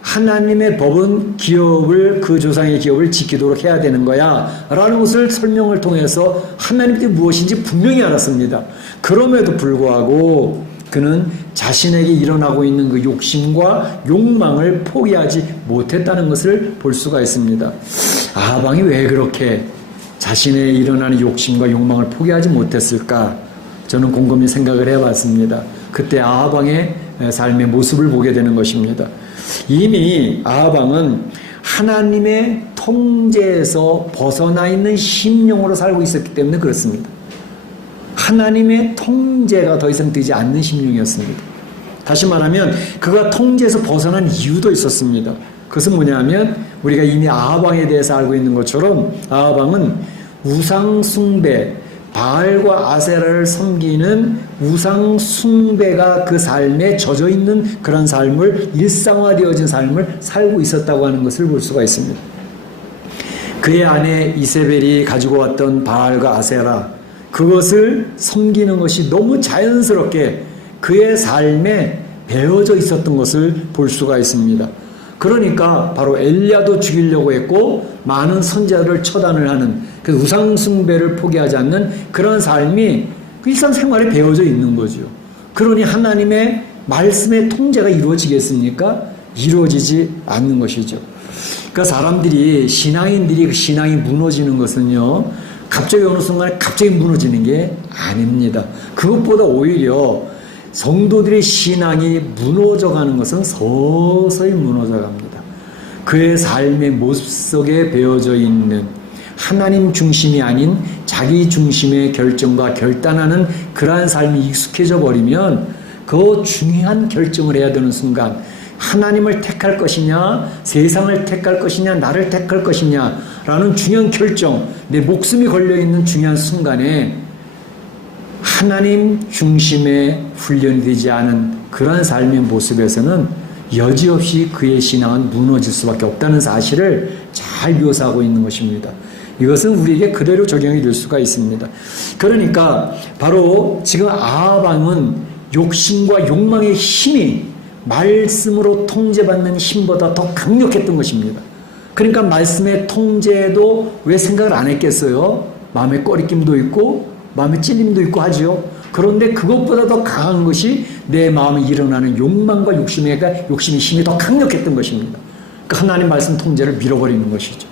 하나님의 법은 기업을, 그 조상의 기업을 지키도록 해야 되는 거야 라는 것을 설명을 통해서 하나님께 무엇인지 분명히 알았습니다. 그럼에도 불구하고 그는 자신에게 일어나고 있는 그 욕심과 욕망을 포기하지 못했다는 것을 볼 수가 있습니다. 아합 왕이 왜 그렇게 자신의 일어나는 욕심과 욕망을 포기하지 못했을까? 저는 곰곰이 생각을 해봤습니다. 그때 아합 왕의 삶의 모습을 보게 되는 것입니다. 이미 아합 왕은 하나님의 통제에서 벗어나 있는 심령으로 살고 있었기 때문에 그렇습니다. 하나님의 통제가 더 이상 되지 않는 심령이었습니다. 다시 말하면 그가 통제에서 벗어난 이유도 있었습니다. 그것은 뭐냐면 우리가 이미 아합 왕에 대해서 알고 있는 것처럼 아합 왕은 우상 숭배, 바알과 아세라를 섬기는 우상 숭배가 그 삶에 젖어 있는 그런 삶을, 일상화되어진 삶을 살고 있었다고 하는 것을 볼 수가 있습니다. 그의 아내 이세벨이 가지고 왔던 바알과 아세라, 그것을 섬기는 것이 너무 자연스럽게 그의 삶에 배어져 있었던 것을 볼 수가 있습니다. 그러니까 바로 엘리야도 죽이려고 했고 많은 선지자들을 처단을 하는 그 우상숭배를 포기하지 않는 그런 삶이 일상생활에 배어져 있는 거죠. 그러니 하나님의 말씀의 통제가 이루어지겠습니까? 이루어지지 않는 것이죠. 그러니까 사람들이, 신앙인들이 그 신앙이 무너지는 것은요, 갑자기 어느 순간에 갑자기 무너지는 게 아닙니다. 그것보다 오히려 성도들의 신앙이 무너져가는 것은 서서히 무너져갑니다. 그의 삶의 모습 속에 배어져 있는 하나님 중심이 아닌 자기 중심의 결정과 결단하는 그러한 삶이 익숙해져 버리면 그 중요한 결정을 해야 되는 순간, 하나님을 택할 것이냐, 세상을 택할 것이냐, 나를 택할 것이냐 라는 중요한 결정, 내 목숨이 걸려있는 중요한 순간에 하나님 중심의 훈련이 되지 않은 그러한 삶의 모습에서는 여지없이 그의 신앙은 무너질 수밖에 없다는 사실을 잘 묘사하고 있는 것입니다. 이것은 우리에게 그대로 적용이 될 수가 있습니다. 그러니까 바로 지금 아합 왕은 욕심과 욕망의 힘이 말씀으로 통제받는 힘보다 더 강력했던 것입니다. 그러니까 말씀의 통제도 왜 생각을 안 했겠어요? 마음에 꺼리낌도 있고 마음에 찔림도 있고 하죠. 그런데 그것보다 더 강한 것이 내 마음에 일어나는 욕망과 욕심의 힘이 더 강력했던 것입니다. 그 하나님 말씀 통제를 밀어버리는 것이죠.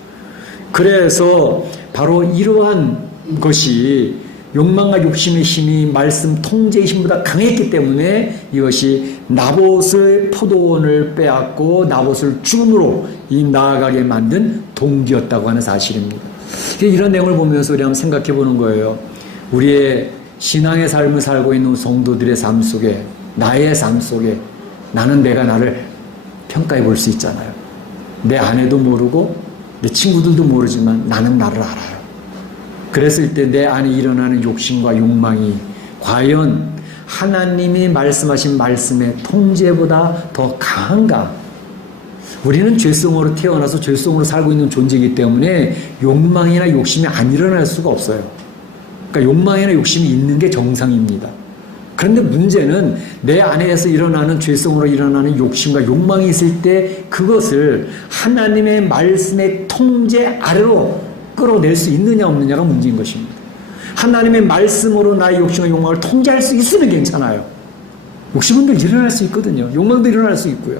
그래서 바로 이러한 것이 욕망과 욕심의 힘이 말씀 통제의 힘보다 강했기 때문에 이것이 나봇의 포도원을 빼앗고 나봇을 죽음으로 나아가게 만든 동기였다고 하는 사실입니다. 이런 내용을 보면서 우리 한번 생각해 보는 거예요. 우리의 신앙의 삶을 살고 있는 성도들의 삶 속에, 나의 삶 속에 나는 내가 나를 평가해 볼 수 있잖아요. 내 아내도 모르고 내 친구들도 모르지만 나는 나를 알아요. 그랬을 때 내 안에 일어나는 욕심과 욕망이 과연 하나님이 말씀하신 말씀의 통제보다 더 강한가? 우리는 죄성으로 태어나서 죄성으로 살고 있는 존재이기 때문에 욕망이나 욕심이 안 일어날 수가 없어요. 그러니까 욕망이나 욕심이 있는 게 정상입니다. 그런데 문제는 내 안에서 일어나는 죄성으로 일어나는 욕심과 욕망이 있을 때 그것을 하나님의 말씀의 통제 아래로 끌어낼 수 있느냐 없느냐가 문제인 것입니다. 하나님의 말씀으로 나의 욕심과 욕망을 통제할 수 있으면 괜찮아요. 욕심은 늘 일어날 수 있거든요. 욕망도 일어날 수 있고요.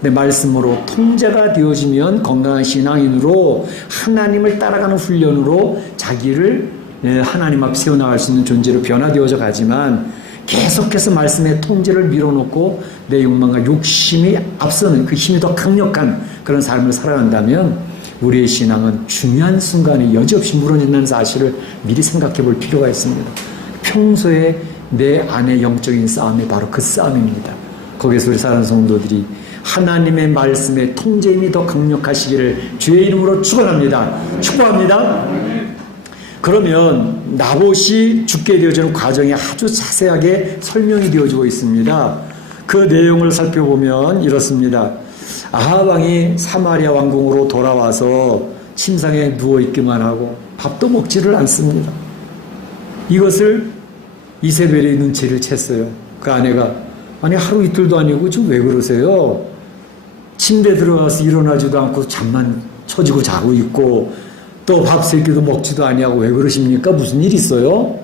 내 말씀으로 통제가 되어지면 건강한 신앙인으로 하나님을 따라가는 훈련으로 자기를 하나님 앞 세워나갈 수 있는 존재로 변화되어져 가지만 계속해서 말씀의 통제를 밀어놓고 내 욕망과 욕심이 앞서는 그 힘이 더 강력한 그런 삶을 살아간다면 우리의 신앙은 중요한 순간에 여지없이 무너진다는 사실을 미리 생각해 볼 필요가 있습니다. 평소에 내 안의 영적인 싸움이 바로 그 싸움입니다. 거기서 우리 사랑하는 성도들이 하나님의 말씀의 통제임이 더 강력하시기를 주의 이름으로 축원합니다. 축복합니다. 그러면 나봇이 죽게 되어지는 과정이 아주 자세하게 설명이 되어지고 있습니다. 그 내용을 살펴보면 이렇습니다. 아합 왕이 사마리아 왕궁으로 돌아와서 침상에 누워있기만 하고 밥도 먹지를 않습니다. 이것을 이세벨이 눈치를 챘어요. 그 아내가 아니 하루 이틀도 아니고 지금 왜 그러세요? 침대 들어가서 일어나지도 않고 잠만 쳐지고 자고 있고 또 밥 세 끼도 먹지도 아니하고 왜 그러십니까? 무슨 일 있어요?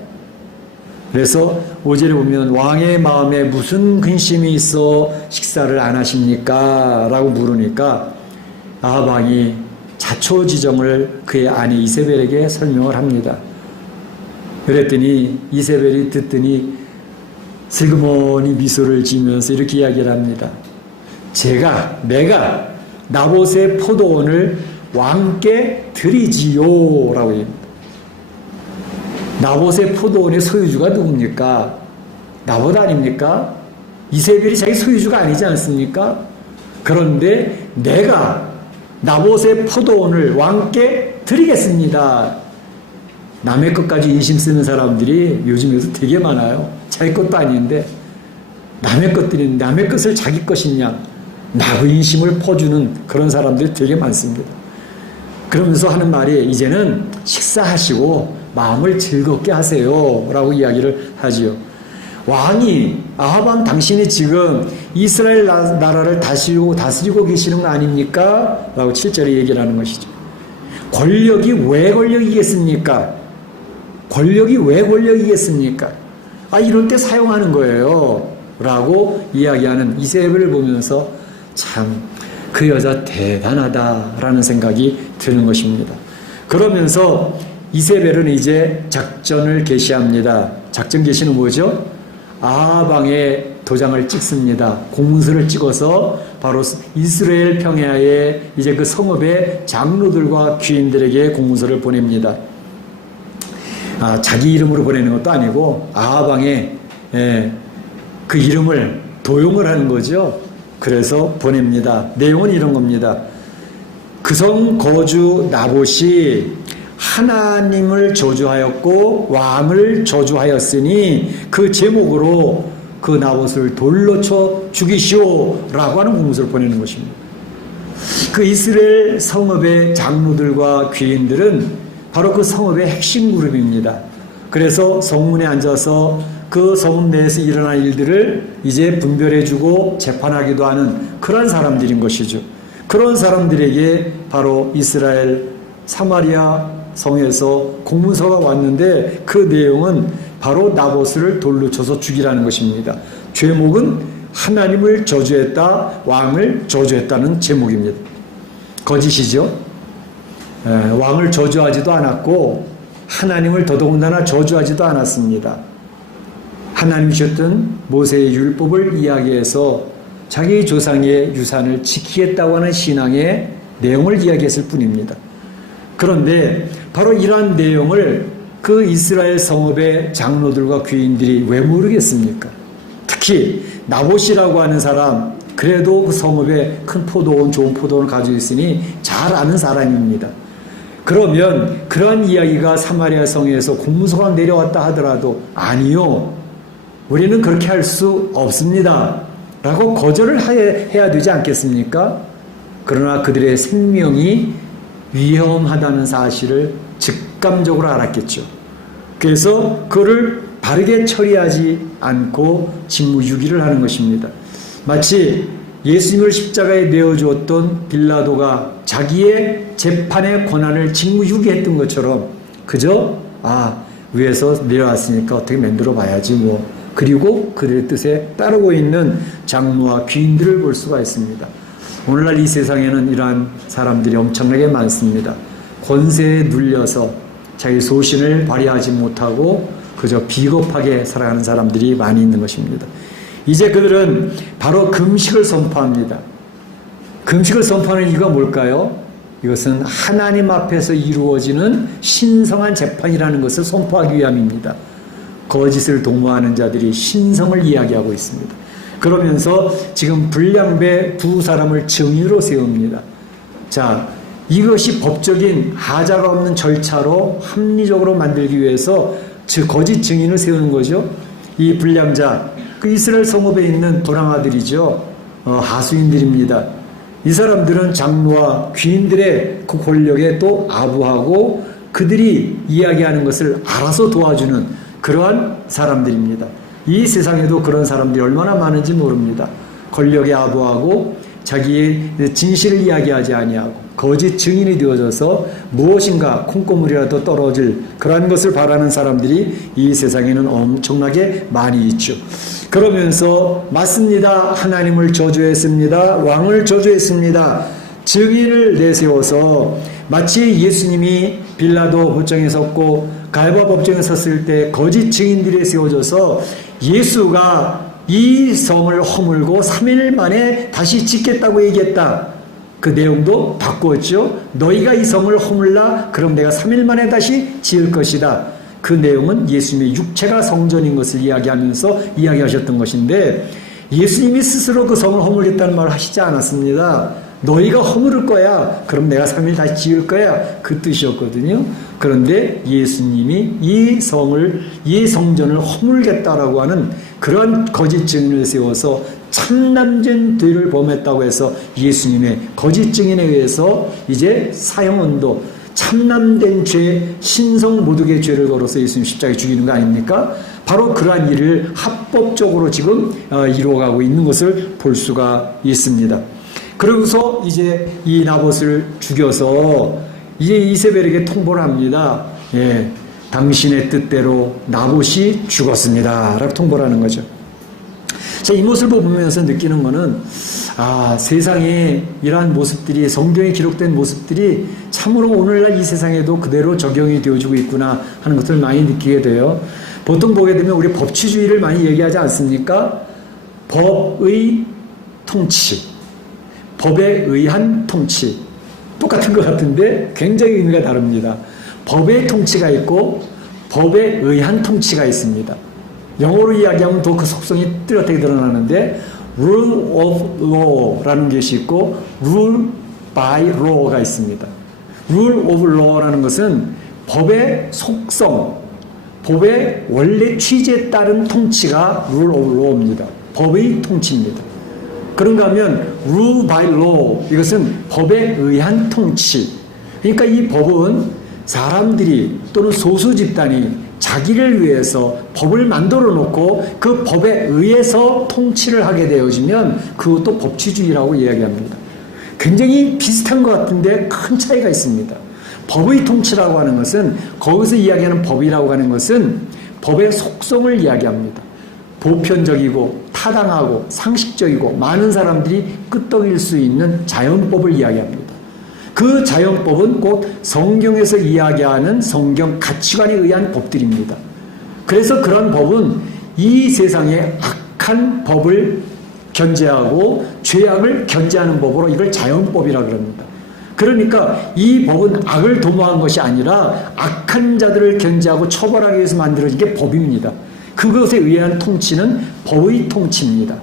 그래서 5절에 보면 왕의 마음에 무슨 근심이 있어 식사를 안 하십니까? 라고 물으니까 아합 왕이 자초지정을 그의 아내 이세벨에게 설명을 합니다. 그랬더니 이세벨이 듣더니 슬그머니 미소를 지으면서 이렇게 이야기를 합니다. 내가 나봇의 포도원을 왕께 드리지요 라고 합니다. 나봇의 포도원의 소유주가 누굽니까? 나봇 아닙니까? 이세벨이 자기 소유주가 아니지 않습니까? 그런데 내가 나봇의 포도원을 왕께 드리겠습니다. 남의 것까지 인심 쓰는 사람들이 요즘에도 되게 많아요. 자기 것도 아닌데 남의 것들이 남의 것을 자기 것이냐 나의 인심을 퍼주는 그런 사람들이 되게 많습니다. 그러면서 하는 말이 이제는 식사하시고 마음을 즐겁게 하세요 라고 이야기를 하지요. 왕이 아합 왕 당신이 지금 이스라엘 나라를 다스리고 계시는 거 아닙니까? 라고 7절에 얘기를 하는 것이죠. 권력이 왜 권력이겠습니까? 권력이 왜 권력이겠습니까? 이럴 때 사용하는 거예요 라고 이야기하는 이세벨을 보면서 참 그 여자 대단하다라는 생각이 드는 것입니다. 그러면서 이세벨은 이제 작전을 개시합니다. 작전 개시는 뭐죠? 아합 왕의 도장을 찍습니다. 공문서를 찍어서 바로 이스라엘 평야에 이제 그 성읍의 장로들과 귀인들에게 공문서를 보냅니다. 자기 이름으로 보내는 것도 아니고 아합 왕의 그 이름을 도용을 하는 거죠. 그래서 보냅니다. 내용은 이런 겁니다. 그 성 거주 나봇이 하나님을 저주하였고 왕을 저주하였으니 그 제목으로 그 나봇을 돌로 쳐 죽이시오라고 하는 공문서를 보내는 것입니다. 그 이스라엘 성읍의 장로들과 귀인들은 바로 그 성읍의 핵심 그룹입니다. 그래서 성문에 앉아서 그 성읍 내에서 일어난 일들을 이제 분별해주고 재판하기도 하는 그런 사람들인 것이죠. 그런 사람들에게 바로 이스라엘 사마리아 성에서 공문서가 왔는데 그 내용은 바로 나봇을 돌로 쳐서 죽이라는 것입니다. 제목은 하나님을 저주했다, 왕을 저주했다는 제목입니다. 거짓이죠. 왕을 저주하지도 않았고 하나님을 더더군다나 저주하지도 않았습니다. 하나님이셨던 모세의 율법을 이야기해서 자기 조상의 유산을 지키겠다고 하는 신앙의 내용을 이야기했을 뿐입니다. 그런데 바로 이러한 내용을 그 이스라엘 성읍의 장로들과 귀인들이 왜 모르겠습니까? 특히 나봇이라고 하는 사람, 그래도 그 성읍에 큰 포도원, 좋은 포도원을 가지고 있으니 잘 아는 사람입니다. 그러면 그러한 이야기가 사마리아 성에서 공문서가 내려왔다 하더라도 아니요, 우리는 그렇게 할 수 없습니다 라고 거절을 해야 되지 않겠습니까? 그러나 그들의 생명이 위험하다는 사실을 직감적으로 알았겠죠. 그래서 그를 바르게 처리하지 않고 직무유기를 하는 것입니다. 마치 예수님을 십자가에 내어주었던 빌라도가 자기의 재판의 권한을 직무유기했던 것처럼 그저 위에서 내려왔으니까 어떻게 만들어 봐야지 뭐, 그리고 그들의 뜻에 따르고 있는 장로와 귀인들을 볼 수가 있습니다. 오늘날 이 세상에는 이러한 사람들이 엄청나게 많습니다. 권세에 눌려서 자기 소신을 발휘하지 못하고 그저 비겁하게 살아가는 사람들이 많이 있는 것입니다. 이제 그들은 바로 금식을 선포합니다. 금식을 선포하는 이유가 뭘까요? 이것은 하나님 앞에서 이루어지는 신성한 재판이라는 것을 선포하기 위함입니다. 거짓을 도모하는 자들이 신성을 이야기하고 있습니다. 그러면서 지금 불량배 두 사람을 증인으로 세웁니다. 자, 이것이 법적인 하자가 없는 절차로 합리적으로 만들기 위해서 거짓 증인을 세우는 거죠. 이 불량자, 그 이스라엘 성읍에 있는 도랑아들이죠. 하수인들입니다. 이 사람들은 장로와 귀인들의 그 권력에 또 아부하고 그들이 이야기하는 것을 알아서 도와주는 그러한 사람들입니다. 이 세상에도 그런 사람들이 얼마나 많은지 모릅니다. 권력에 아부하고 자기의 진실을 이야기하지 아니하고 거짓 증인이 되어져서 무엇인가 콩고물이라도 떨어질 그러한 것을 바라는 사람들이 이 세상에는 엄청나게 많이 있죠. 그러면서 맞습니다. 하나님을 저주했습니다. 왕을 저주했습니다. 증인을 내세워서 마치 예수님이 빌라도 법정에 섰고 갈바 법정에 섰을 때 거짓 증인들이 세워져서 예수가 이 성을 허물고 3일 만에 다시 짓겠다고 얘기했다. 그 내용도 바꾸었죠. 너희가 이 성을 허물라 그럼 내가 3일 만에 다시 지을 것이다. 그 내용은 예수님의 육체가 성전인 것을 이야기하면서 이야기하셨던 것인데 예수님이 스스로 그 성을 허물겠다는 말을 하시지 않았습니다. 너희가 허물을 거야. 그럼 내가 3일 다시 지을 거야. 그 뜻이었거든요. 그런데 예수님이 이 성전을 허물겠다라고 하는 그런 거짓 증인을 세워서 참남된 죄를 범했다고 해서 예수님의 거짓 증인에 의해서 이제 사형언도 참남된 죄, 신성 모독의 죄를 걸어서 예수님 십자가에 죽이는 거 아닙니까? 바로 그러한 일을 합법적으로 지금 이루어가고 있는 것을 볼 수가 있습니다. 그러고서 이제 이 나봇을 죽여서 이제 이세벨에게 통보를 합니다. 예, 당신의 뜻대로 나봇이 죽었습니다. 라고 통보를 하는 거죠. 자, 이 모습을 보면서 느끼는 거는 세상에 이러한 모습들이 성경에 기록된 모습들이 참으로 오늘날 이 세상에도 그대로 적용이 되어지고 있구나 하는 것을 많이 느끼게 돼요. 보통 보게 되면 우리 법치주의를 많이 얘기하지 않습니까? 법의 통치, 법에 의한 통치, 똑같은 것 같은데 굉장히 의미가 다릅니다. 법의 통치가 있고 법에 의한 통치가 있습니다. 영어로 이야기하면 더 그 속성이 뚜렷하게 드러나는데 rule of law라는 것이 있고 rule by law가 있습니다. rule of law라는 것은 법의 속성, 법의 원래 취지에 따른 통치가 rule of law입니다. 법의 통치입니다. 그런가 하면 rule by law, 이것은 법에 의한 통치. 그러니까 이 법은 사람들이 또는 소수 집단이 자기를 위해서 법을 만들어 놓고 그 법에 의해서 통치를 하게 되어지면 그것도 법치주의라고 이야기합니다. 굉장히 비슷한 것 같은데 큰 차이가 있습니다. 법의 통치라고 하는 것은, 거기서 이야기하는 법이라고 하는 것은 법의 속성을 이야기합니다. 보편적이고 타당하고 상식적이고 많은 사람들이 끄떡일 수 있는 자연법을 이야기합니다. 그 자연법은 곧 성경에서 이야기하는 성경 가치관에 의한 법들입니다. 그래서 그런 법은 이 세상에 악한 법을 견제하고 죄악을 견제하는 법으로 이걸 자연법이라 그럽니다. 그러니까 이 법은 악을 도모한 것이 아니라 악한 자들을 견제하고 처벌하기 위해서 만들어진 게 법입니다. 그것에 의한 통치는 법의 통치입니다.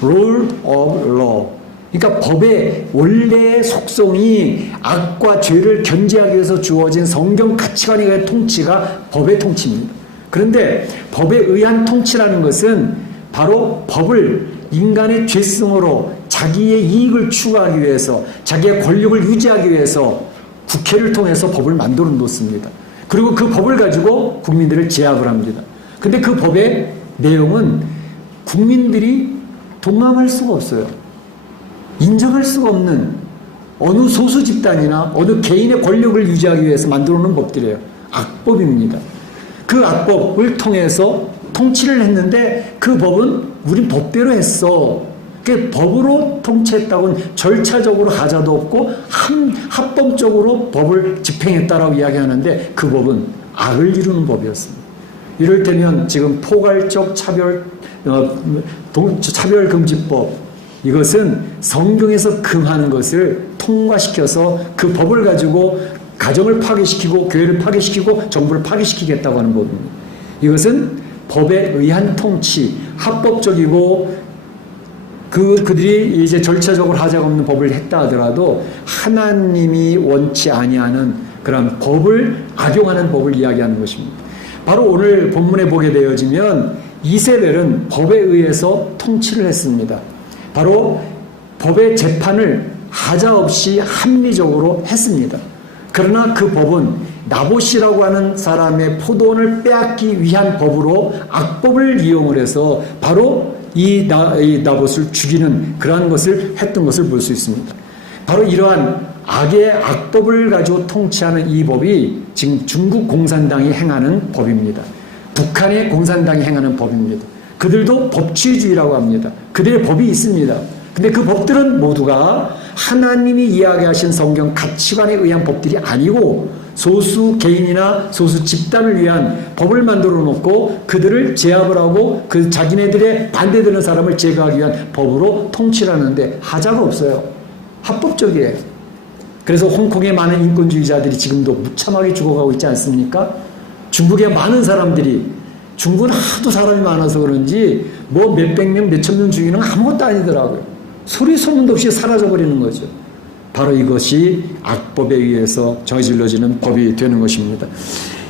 Rule of law. 그러니까 법의 원래의 속성이 악과 죄를 견제하기 위해서 주어진 성경 가치관에 의한 통치가 법의 통치입니다. 그런데 법에 의한 통치라는 것은 바로 법을 인간의 죄성으로 자기의 이익을 추구하기 위해서, 자기의 권력을 유지하기 위해서 국회를 통해서 법을 만들어 놓습니다. 그리고 그 법을 가지고 국민들을 제압을 합니다. 근데 그 법의 내용은 국민들이 동감할 수가 없어요. 인정할 수가 없는 어느 소수 집단이나 어느 개인의 권력을 유지하기 위해서 만들어 놓은 법들이에요. 악법입니다. 그 악법을 통해서 통치를 했는데 그 법은 우린 법대로 했어. 그 법으로 통치했다고는 절차적으로 하자도 없고 합법적으로 법을 집행했다라고 이야기하는데 그 법은 악을 이루는 법이었습니다. 이럴 때면 지금 포괄적 차별금지법, 이것은 성경에서 금하는 것을 통과시켜서 그 법을 가지고 가정을 파괴시키고 교회를 파괴시키고 정부를 파괴시키겠다고 하는 법입니다. 이것은 법에 의한 통치, 합법적이고 그들이 이제 절차적으로 하자가 없는 법을 했다 하더라도 하나님이 원치 아니하는 그런 법을 악용하는 법을 이야기하는 것입니다. 바로 오늘 본문에 보게 되어지면 이세벨은 법에 의해서 통치를 했습니다. 바로 법의 재판을 하자 없이 합리적으로 했습니다. 그러나 그 법은 나봇이라고 하는 사람의 포도원을 빼앗기 위한 법으로 악법을 이용을 해서 바로 이 나봇을 죽이는 그러한 것을 했던 것을 볼 수 있습니다. 바로 이러한 악의 악법을 가지고 통치하는 이 법이 지금 중국 공산당이 행하는 법입니다. 북한의 공산당이 행하는 법입니다. 그들도 법치주의라고 합니다. 그들의 법이 있습니다. 근데 그 법들은 모두가 하나님이 이야기하신 성경 가치관에 의한 법들이 아니고 소수 개인이나 소수 집단을 위한 법을 만들어 놓고 그들을 제압을 하고 그 자기네들의 반대되는 사람을 제거하기 위한 법으로 통치를 하는데 하자가 없어요. 합법적이에요. 그래서 홍콩의 많은 인권주의자들이 지금도 무참하게 죽어가고 있지 않습니까? 중국의 많은 사람들이, 중국은 하도 사람이 많아서 그런지 뭐 몇백 명, 몇천 명 죽이는 건 아무것도 아니더라고요. 소리 소문도 없이 사라져버리는 거죠. 바로 이것이 악법에 의해서 저질러지는 법이 되는 것입니다.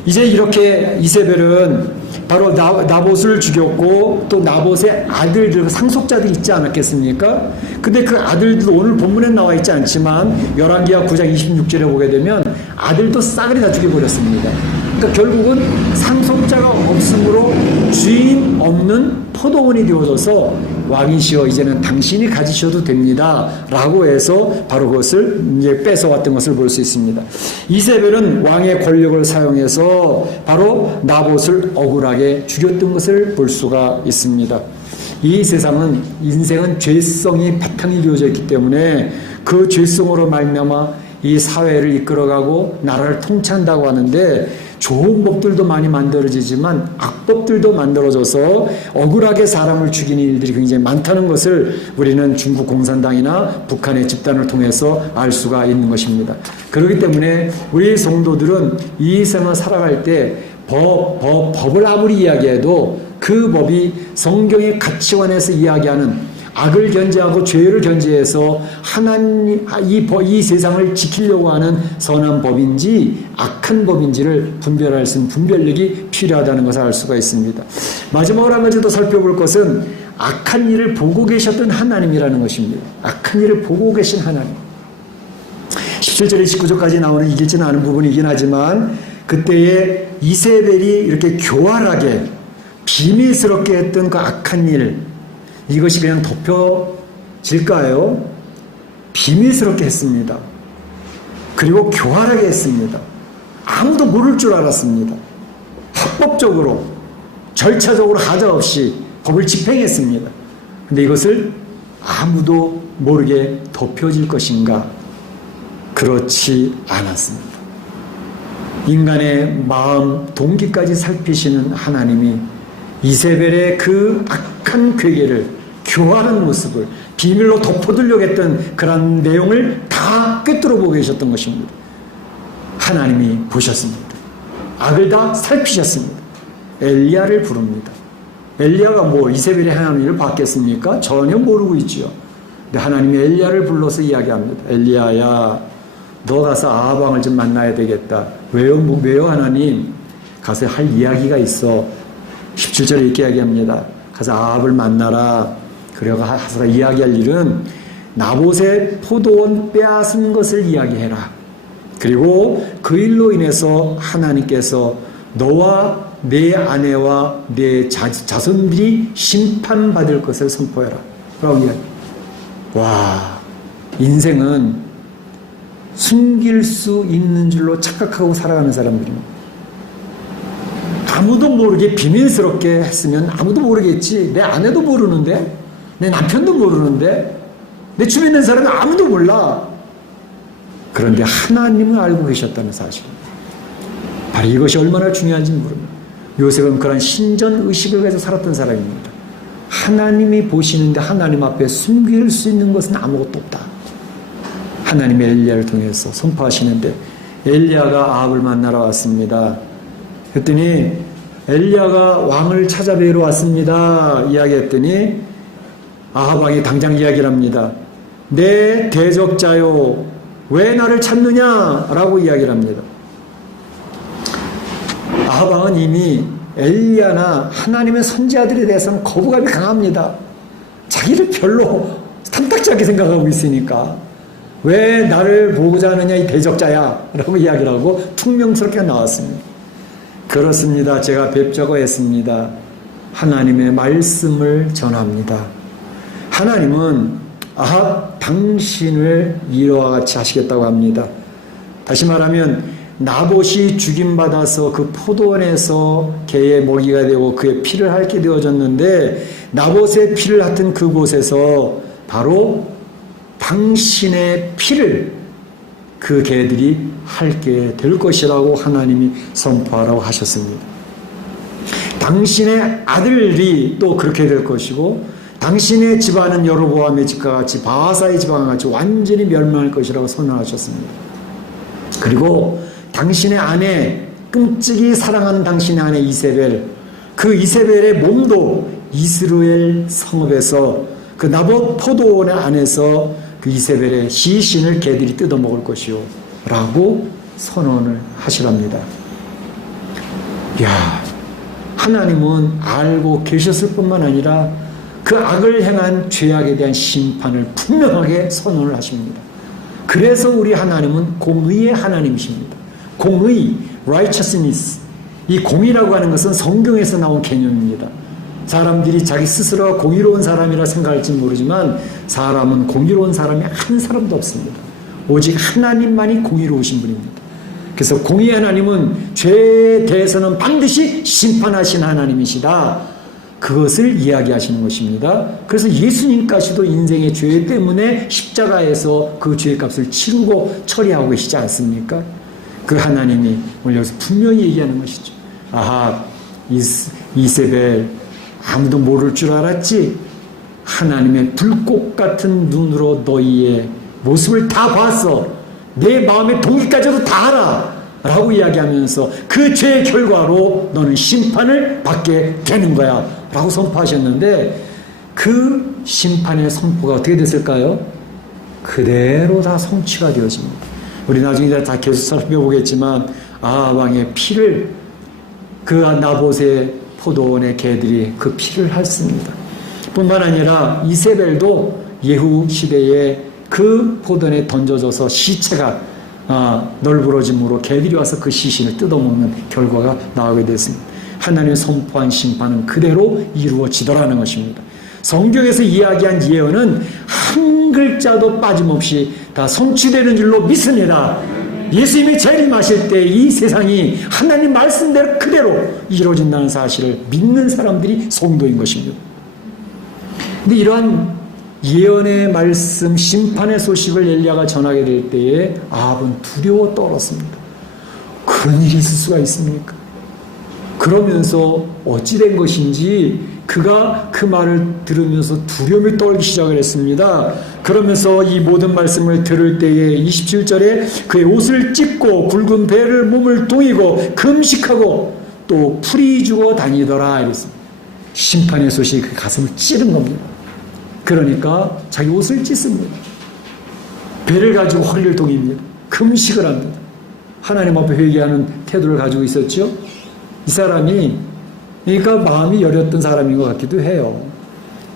이제 이렇게 이세벨은 바로 나봇을 죽였고 또 나봇의 아들들, 상속자들이 있지 않았겠습니까? 근데 그 아들도 오늘 본문에 나와 있지 않지만 열왕기하 9장 26절에 보게 되면 아들도 싸그리 다 죽여버렸습니다. 그러니까 결국은 상속자가 없으므로 주인 없는 포도원이 되어져서 왕이시여 이제는 당신이 가지셔도 됩니다 라고 해서 바로 그것을 이제 뺏어왔던 것을 볼 수 있습니다. 이세벨은 왕의 권력을 사용해서 바로 나봇을 억울하게 죽였던 것을 볼 수가 있습니다. 이 세상은, 인생은 죄성이 바탕이 되어져 있기 때문에 그 죄성으로 말미암아 이 사회를 이끌어가고 나라를 통치한다고 하는데 좋은 법들도 많이 만들어지지만 악법들도 만들어져서 억울하게 사람을 죽이는 일들이 굉장히 많다는 것을 우리는 중국 공산당이나 북한의 집단을 통해서 알 수가 있는 것입니다. 그렇기 때문에 우리 성도들은 이 생을 살아갈 때 법을 아무리 이야기해도 그 법이 성경의 가치관에서 이야기하는 악을 견제하고 죄를 견제해서 하나님 이 세상을 지키려고 하는 선한 법인지 악한 법인지를 분별할 수 있는 분별력이 필요하다는 것을 알 수가 있습니다. 마지막으로 한 가지 더 살펴볼 것은 악한 일을 보고 계셨던 하나님이라는 것입니다. 악한 일을 보고 계신 하나님. 17절에 19절까지 나오는 이길지는 않은 부분이긴 하지만 그때에 이세벨이 이렇게 교활하게 비밀스럽게 했던 그 악한 일, 이것이 그냥 덮여질까요? 비밀스럽게 했습니다. 그리고 교활하게 했습니다. 아무도 모를 줄 알았습니다. 합법적으로 절차적으로 하자 없이 법을 집행했습니다. 근데 이것을 아무도 모르게 덮여질 것인가? 그렇지 않았습니다. 인간의 마음, 동기까지 살피시는 하나님이 이세벨의 그 악한 괴계를, 교활한 모습을 비밀로 덮어두려고 했던 그런 내용을 다 꿰뚫어 보고 계셨던 것입니다. 하나님이 보셨습니다. 악을 다 살피셨습니다. 엘리야를 부릅니다. 엘리야가 뭐 이세벨의 행한 일을 봤겠습니까? 전혀 모르고 있지요. 근데 하나님이 엘리야를 불러서 이야기합니다. 엘리야야, 너 가서 아합 왕을 좀 만나야 되겠다. 왜요 하나님? 가서 할 이야기가 있어. 17절에 이렇게 이야기합니다. 가서 아합을 만나라. 그래가 가서 이야기할 일은 나봇의 포도원 빼앗은 것을 이야기해라. 그리고 그 일로 인해서 하나님께서 너와 내 아내와 내 자손들이 심판받을 것을 선포해라. 라고 이야기. 와, 인생은 숨길 수 있는 줄로 착각하고 살아가는 사람들입니다. 아무도 모르게 비밀스럽게 했으면 아무도 모르겠지. 내 아내도 모르는데, 내 남편도 모르는데, 내 주변에 있는 사람은 아무도 몰라. 그런데 하나님은 알고 계셨다는 사실. 바로 이것이 얼마나 중요한지 모릅니다. 요셉은 그런 신전의식을 가지고 살았던 사람입니다. 하나님이 보시는데 하나님 앞에 숨길 수 있는 것은 아무것도 없다. 하나님이 엘리야를 통해서 선포하시는데 엘리야가 아합을 만나러 왔습니다. 그랬더니 엘리야가 왕을 찾아뵈러 왔습니다. 이야기했더니 아합 왕이 당장 이야기를 합니다. 내 대적자요, 왜 나를 찾느냐? 라고 이야기를 합니다. 아합 왕은 이미 엘리야나 하나님의 선지자들에 대해서는 거부감이 강합니다. 자기를 별로 탐탁지 않게 생각하고 있으니까 왜 나를 보고자 하느냐 이 대적자야 라고 이야기를 하고 퉁명스럽게 나왔습니다. 그렇습니다. 제가 뵙자고 했습니다. 하나님의 말씀을 전합니다. 하나님은 아합 당신을 이와 같이 하시겠다고 합니다. 다시 말하면 나봇이 죽임받아서 그 포도원에서 개의 먹이가 되고 그의 피를 핥게 되어졌는데 나봇의 피를 핥은 그곳에서 바로 당신의 피를 그 개들이 핥게 될 것이라고 하나님이 선포하라고 하셨습니다. 당신의 아들이 또 그렇게 될 것이고 당신의 집안은 여로보암의 집과 같이 바하사의 집안과 같이 완전히 멸망할 것이라고 선언하셨습니다. 그리고 당신의 아내, 끔찍이 사랑하는 당신의 아내 이세벨, 그 이세벨의 몸도 이스라엘 성읍에서 그 나봇 포도원의 안에서 그 이세벨의 시신을 개들이 뜯어먹을 것이요 라고 선언을 하시랍니다. 이야, 하나님은 알고 계셨을 뿐만 아니라 그 악을 행한 죄악에 대한 심판을 분명하게 선언을 하십니다. 그래서 우리 하나님은 공의의 하나님이십니다. 공의, righteousness. 이 공의라고 하는 것은 성경에서 나온 개념입니다. 사람들이 자기 스스로가 공의로운 사람이라 생각할지 모르지만 사람은 공의로운 사람이 한 사람도 없습니다. 오직 하나님만이 공의로우신 분입니다. 그래서 공의의 하나님은 죄에 대해서는 반드시 심판하신 하나님이시다. 그것을 이야기하시는 것입니다. 그래서 예수님까지도 인생의 죄 때문에 십자가에서 그 죄의 값을 치르고 처리하고 계시지 않습니까? 그 하나님이 오늘 여기서 분명히 얘기하는 것이죠. 아하, 이세벨 아무도 모를 줄 알았지? 하나님의 불꽃 같은 눈으로 너희의 모습을 다 봤어. 내 마음의 동기까지도 다 알아. 라고 이야기하면서 그 죄의 결과로 너는 심판을 받게 되는 거야. 라고 선포하셨는데 그 심판의 선포가 어떻게 됐을까요? 그대로 다 성취가 되어집니다. 우리 나중에 다 계속 살펴보겠지만 아합 왕의 피를 그 나봇의 포도원의 개들이 그 피를 핥습니다. 뿐만 아니라 이세벨도 예후 시대에 그 포도원에 던져져서 시체가 널브러짐으로 개들이 와서 그 시신을 뜯어먹는 결과가 나오게 됐습니다. 하나님의 선포한 심판은 그대로 이루어지더라는 것입니다. 성경에서 이야기한 예언은 한 글자도 빠짐없이 다 성취되는 줄로 믿습니다. 예수님이 재림하실 때 이 세상이 하나님 말씀대로 그대로 이루어진다는 사실을 믿는 사람들이 성도인 것입니다. 근데 이러한 예언의 말씀, 심판의 소식을 엘리야가 전하게 될 때에 아합은 두려워 떨었습니다. 그런 일이 있을 수가 있습니까? 그러면서 어찌된 것인지 그가 그 말을 들으면서 두려움을 떨기 시작을 했습니다. 그러면서 이 모든 말씀을 들을 때에 27절에 그의 옷을 찢고 굵은 배를 몸을 동이고 금식하고 또 풀이 주고 다니더라 이랬습니다. 심판의 소식이 그 가슴을 찌른 겁니다. 그러니까 자기 옷을 찢습니다. 배를 가지고 허리를 동입니다. 금식을 합니다. 하나님 앞에 회개하는 태도를 가지고 있었죠. 이 사람이 그러니까 마음이 여렸던 사람인 것 같기도 해요.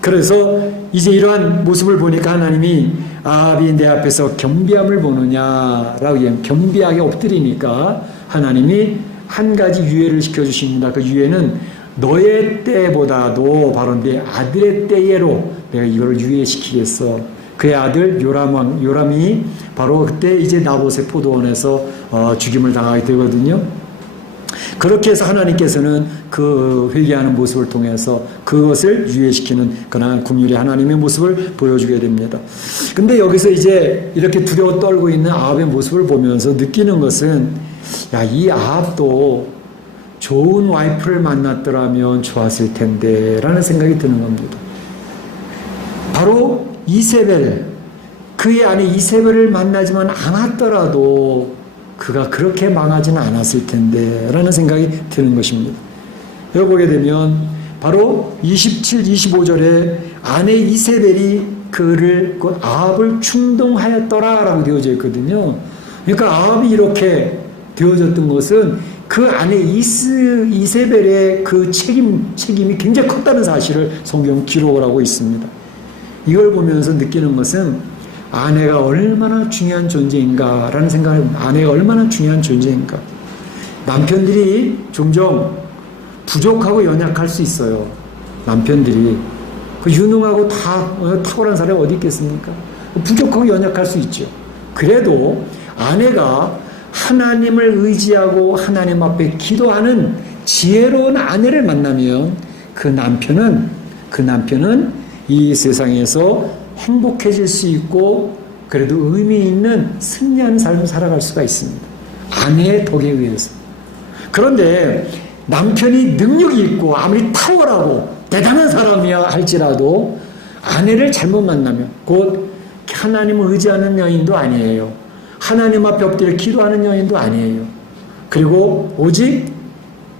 그래서 이제 이러한 모습을 보니까 하나님이 아합이 내 앞에서 겸비함을 보느냐라고 겸비하게 엎드리니까 하나님이 한 가지 유예를 시켜주십니다. 그 유예는 너의 때보다도 바로 내 아들의 때예로 내가 이걸 유예시키겠어. 그의 아들 요람이 바로 그때 이제 나봇의 포도원에서 죽임을 당하게 되거든요. 그렇게 해서 하나님께서는 그 회개하는 모습을 통해서 그것을 유예시키는 그러한 긍휼의 하나님의 모습을 보여주게 됩니다. 근데 여기서 이제 이렇게 두려워 떨고 있는 아합의 모습을 보면서 느끼는 것은 야, 이 아합도 좋은 와이프를 만났더라면 좋았을 텐데 라는 생각이 드는 겁니다. 바로 이세벨, 그의 아내 이세벨을 만나지만 않았더라도 그가 그렇게 망하지는 않았을 텐데 라는 생각이 드는 것입니다. 여기 보게 되면 바로 27, 25절에 아내 이세벨이 그 아합을 충동하였더라 라고 되어져 있거든요. 그러니까 아합이 이렇게 되어졌던 것은 그 아내 이세벨의 그 책임이 굉장히 컸다는 사실을 성경 기록을 하고 있습니다. 이걸 보면서 느끼는 것은 아내가 얼마나 중요한 존재인가라는 생각을 해봅니다. 아내가 얼마나 중요한 존재인가. 남편들이 종종 부족하고 연약할 수 있어요. 남편들이. 그 유능하고 탁월한 사람이 어디 있겠습니까? 부족하고 연약할 수 있죠. 그래도 아내가 하나님을 의지하고 하나님 앞에 기도하는 지혜로운 아내를 만나면 그 남편은 이 세상에서 행복해질 수 있고 그래도 의미 있는 승리하는 삶을 살아갈 수가 있습니다. 아내의 덕에 의해서. 그런데 남편이 능력이 있고 아무리 탁월하고 대단한 사람이야 할지라도 아내를 잘못 만나면 곧 하나님을 의지하는 여인도 아니에요. 하나님 앞에 엎드려 기도하는 여인도 아니에요. 그리고 오직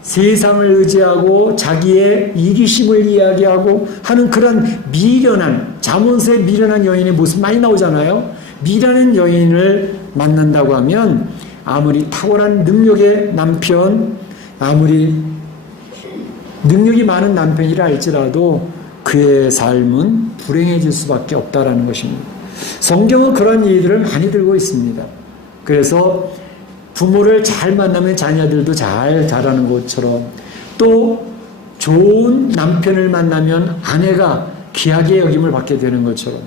세상을 의지하고 자기의 이기심을 이야기하고 하는 그런 미련한 자문서에 미련한 여인의 모습 많이 나오잖아요. 미련한 여인을 만난다고 하면 아무리 탁월한 능력의 남편, 아무리 능력이 많은 남편이라 할지라도 그의 삶은 불행해질 수밖에 없다라는 것입니다. 성경은 그런 얘기들을 많이 들고 있습니다. 그래서 부모를 잘 만나면 자녀들도 잘 자라는 것처럼 또 좋은 남편을 만나면 아내가 귀하게 여김을 받게 되는 것처럼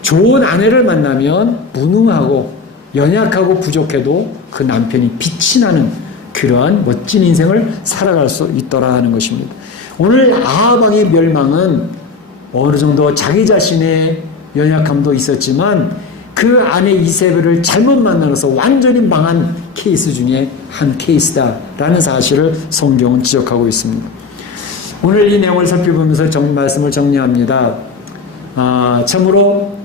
좋은 아내를 만나면 무능하고 연약하고 부족해도 그 남편이 빛이 나는 그러한 멋진 인생을 살아갈 수 있더라 하는 것입니다. 오늘 아합 왕의 멸망은 어느 정도 자기 자신의 연약함도 있었지만 그 아내 이세벨을 잘못 만나서 완전히 망한 케이스 중에 한 케이스다라는 사실을 성경은 지적하고 있습니다. 오늘 이 내용을 살펴보면서 말씀을 정리합니다. 참으로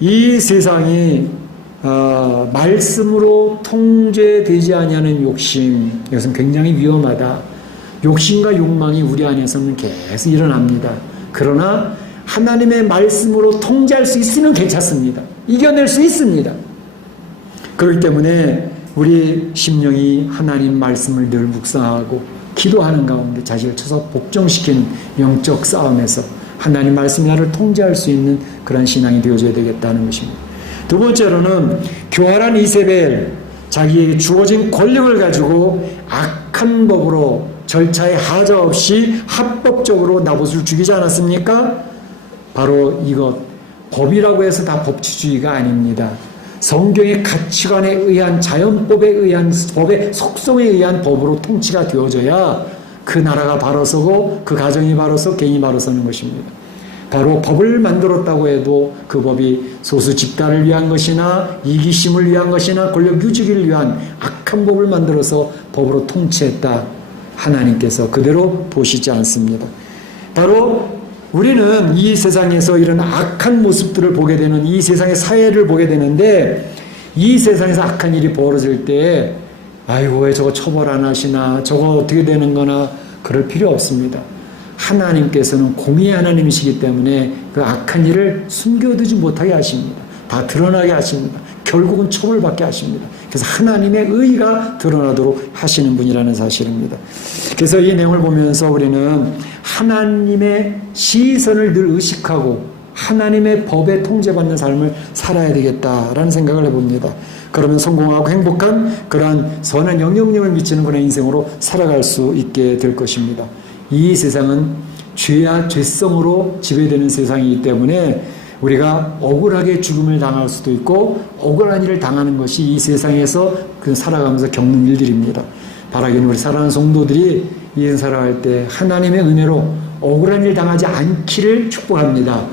이 세상이 말씀으로 통제되지 아니하는 욕심, 이것은 굉장히 위험하다. 욕심과 욕망이 우리 안에서는 계속 일어납니다. 그러나 하나님의 말씀으로 통제할 수 있으면 괜찮습니다. 이겨낼 수 있습니다. 그렇기 때문에 우리 심령이 하나님 말씀을 늘 묵상하고 기도하는 가운데 자신을 쳐서 복종시키는 영적 싸움에서 하나님 말씀이 나를 통제할 수 있는 그런 신앙이 되어줘야 되겠다는 것입니다. 두 번째로는 교활한 이세벨, 자기에게 주어진 권력을 가지고 악한 법으로 절차에 하자 없이 합법적으로 나봇을 죽이지 않았습니까? 바로 이것, 법이라고 해서 다 법치주의가 아닙니다. 성경의 가치관에 의한, 자연법에 의한, 법의 속성에 의한 법으로 통치가 되어져야 그 나라가 바로 서고 그 가정이 바로 서 개인이 바로 서는 것입니다. 바로 법을 만들었다고 해도 그 법이 소수 집단을 위한 것이나 이기심을 위한 것이나 권력 유지를 위한 악한 법을 만들어서 법으로 통치했다. 하나님께서 그대로 보시지 않습니다. 바로 우리는 이 세상에서 이런 악한 모습들을 보게 되는, 이 세상의 사회를 보게 되는데, 이 세상에서 악한 일이 벌어질 때 아이고 왜 저거 처벌 안 하시나, 저거 어떻게 되는 거나 그럴 필요 없습니다. 하나님께서는 공의의 하나님이시기 때문에 그 악한 일을 숨겨두지 못하게 하십니다. 다 드러나게 하십니다. 결국은 처벌받게 하십니다. 그래서 하나님의 의가 드러나도록 하시는 분이라는 사실입니다. 그래서 이 내용을 보면서 우리는 하나님의 시선을 늘 의식하고 하나님의 법에 통제받는 삶을 살아야 되겠다라는 생각을 해봅니다. 그러면 성공하고 행복한 그러한 선한 영향력을 미치는 그런 인생으로 살아갈 수 있게 될 것입니다. 이 세상은 죄와 죄성으로 지배되는 세상이기 때문에 우리가 억울하게 죽음을 당할 수도 있고 억울한 일을 당하는 것이 이 세상에서 살아가면서 겪는 일들입니다. 바라기는 우리 사랑하는 성도들이 이 인생 살아갈 때 하나님의 은혜로 억울한 일 당하지 않기를 축복합니다.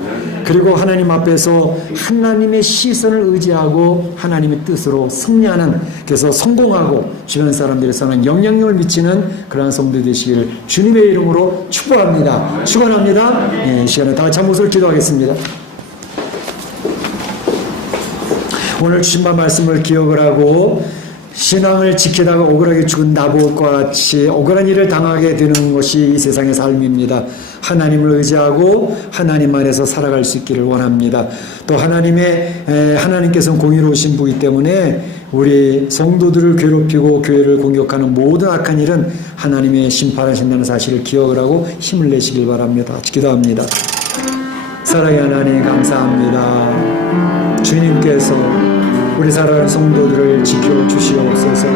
그리고 하나님 앞에서 하나님의 시선을 의지하고 하나님의 뜻으로 승리하는, 그래서 성공하고 주변 사람들에서는 영향력을 미치는 그러한 성도 되시기를 주님의 이름으로 축복합니다. 축원합니다. 네, 이 시간에 다 같이 한 목소리로 기도하겠습니다. 오늘 주신 말씀을 기억을 하고 신앙을 지키다가 억울하게 죽은 나봇과 같이 억울한 일을 당하게 되는 것이 이 세상의 삶입니다. 하나님을 의지하고 하나님 안에서 살아갈 수 있기를 원합니다. 또 하나님께서는 공의로우신 분이기 때문에 우리 성도들을 괴롭히고 교회를 공격하는 모든 악한 일은 하나님의 심판하신다는 사실을 기억을 하고 힘을 내시길 바랍니다. 기도합니다. 사랑의 하나님 감사합니다. 주님께서 우리 사랑하는 성도들을 지켜주시옵소서.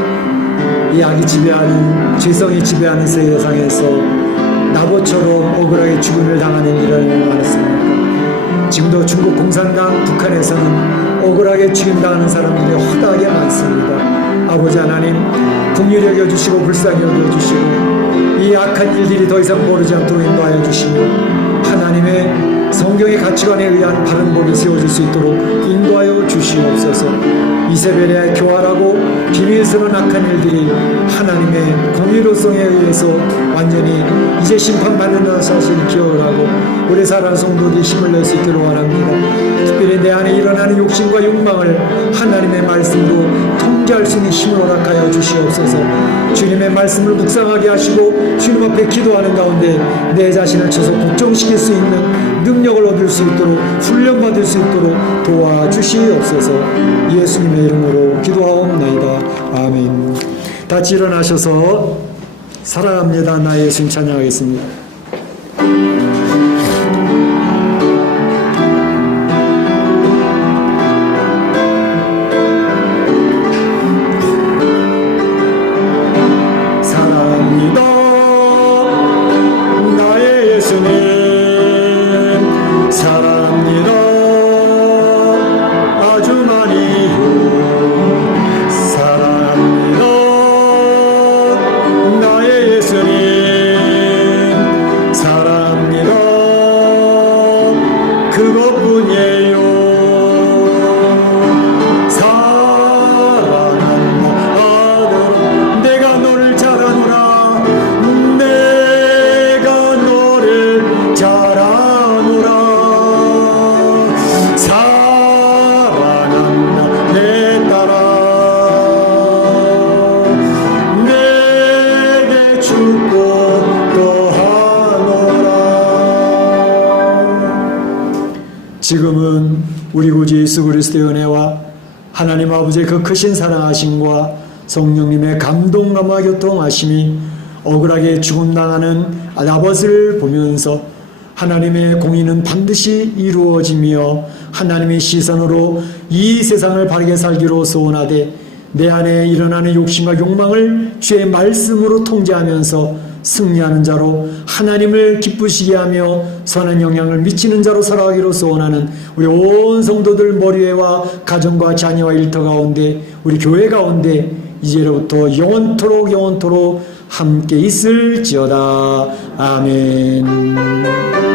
이 악이 지배하는, 죄성이 지배하는 세상에서 나봇처럼 억울하게 죽음을 당하는 일은 많았습니까? 지금도 중국 공산당, 북한에서는 억울하게 죽임당하는 사람들이 허다하게 많습니다. 아버지 하나님, 긍휼히 여겨주시고 불쌍히 여겨주시고 이 악한 일들이 더 이상 벌어지지 않도록 인도하여 주시며 하나님의 성경의 가치관에 의한 바른 법이 세워질 수 있도록 인도하여 주시옵소서. 이세벨의 교활하고 비밀스러운 악한 일들이 하나님의 공의로성에 의해서 완전히 이제 심판받는다는 사실을 기억을 하고 우리 사랑하는 성도들이 힘을 낼 수 있기를 원합니다. 특별히 내 안에 일어나는 욕심과 욕망을 하나님의 말씀으로 통제할 수 있는 힘을 허락하여 주시옵소서. 주님의 말씀을 묵상하게 하시고 주님 앞에 기도하는 가운데 내 자신을 쳐서 복종시킬 수 있는 능력을 얻을 수 있도록 훈련받을 수 있도록 도와주시옵소서. 예수님의 이름으로 기도하옵나이다. 아멘. 다 같이 일어나셔서 사랑합니다 나의 예수님 찬양하겠습니다. 사랑합니다 나의 예수님 사랑합니다 아주 많이요 사랑합니다 나의 예수님 사랑합니다 그것뿐이에요 사랑한다 아들 내가 너를 잘 아노라 내가 너를 잘 아노라 사랑한다 내 딸아 내게 축복도 하노라 지금은 우리 구주 예수 그리스도의 은혜와 하나님 아버지의 그 크신 사랑하심과 성령님의 감동감화 교통하심이 억울하게 죽음당하는 나봇을 보면서 하나님의 공의는 반드시 이루어지며 하나님의 시선으로 이 세상을 바르게 살기로 소원하되 내 안에 일어나는 욕심과 욕망을 주의 말씀으로 통제하면서 승리하는 자로 하나님을 기쁘시게 하며 선한 영향을 미치는 자로 살아가기로 소원하는 우리 온 성도들 머리에와 가정과 자녀와 일터 가운데 우리 교회 가운데 이제로부터 영원토록 함께 있을지어다. 아멘.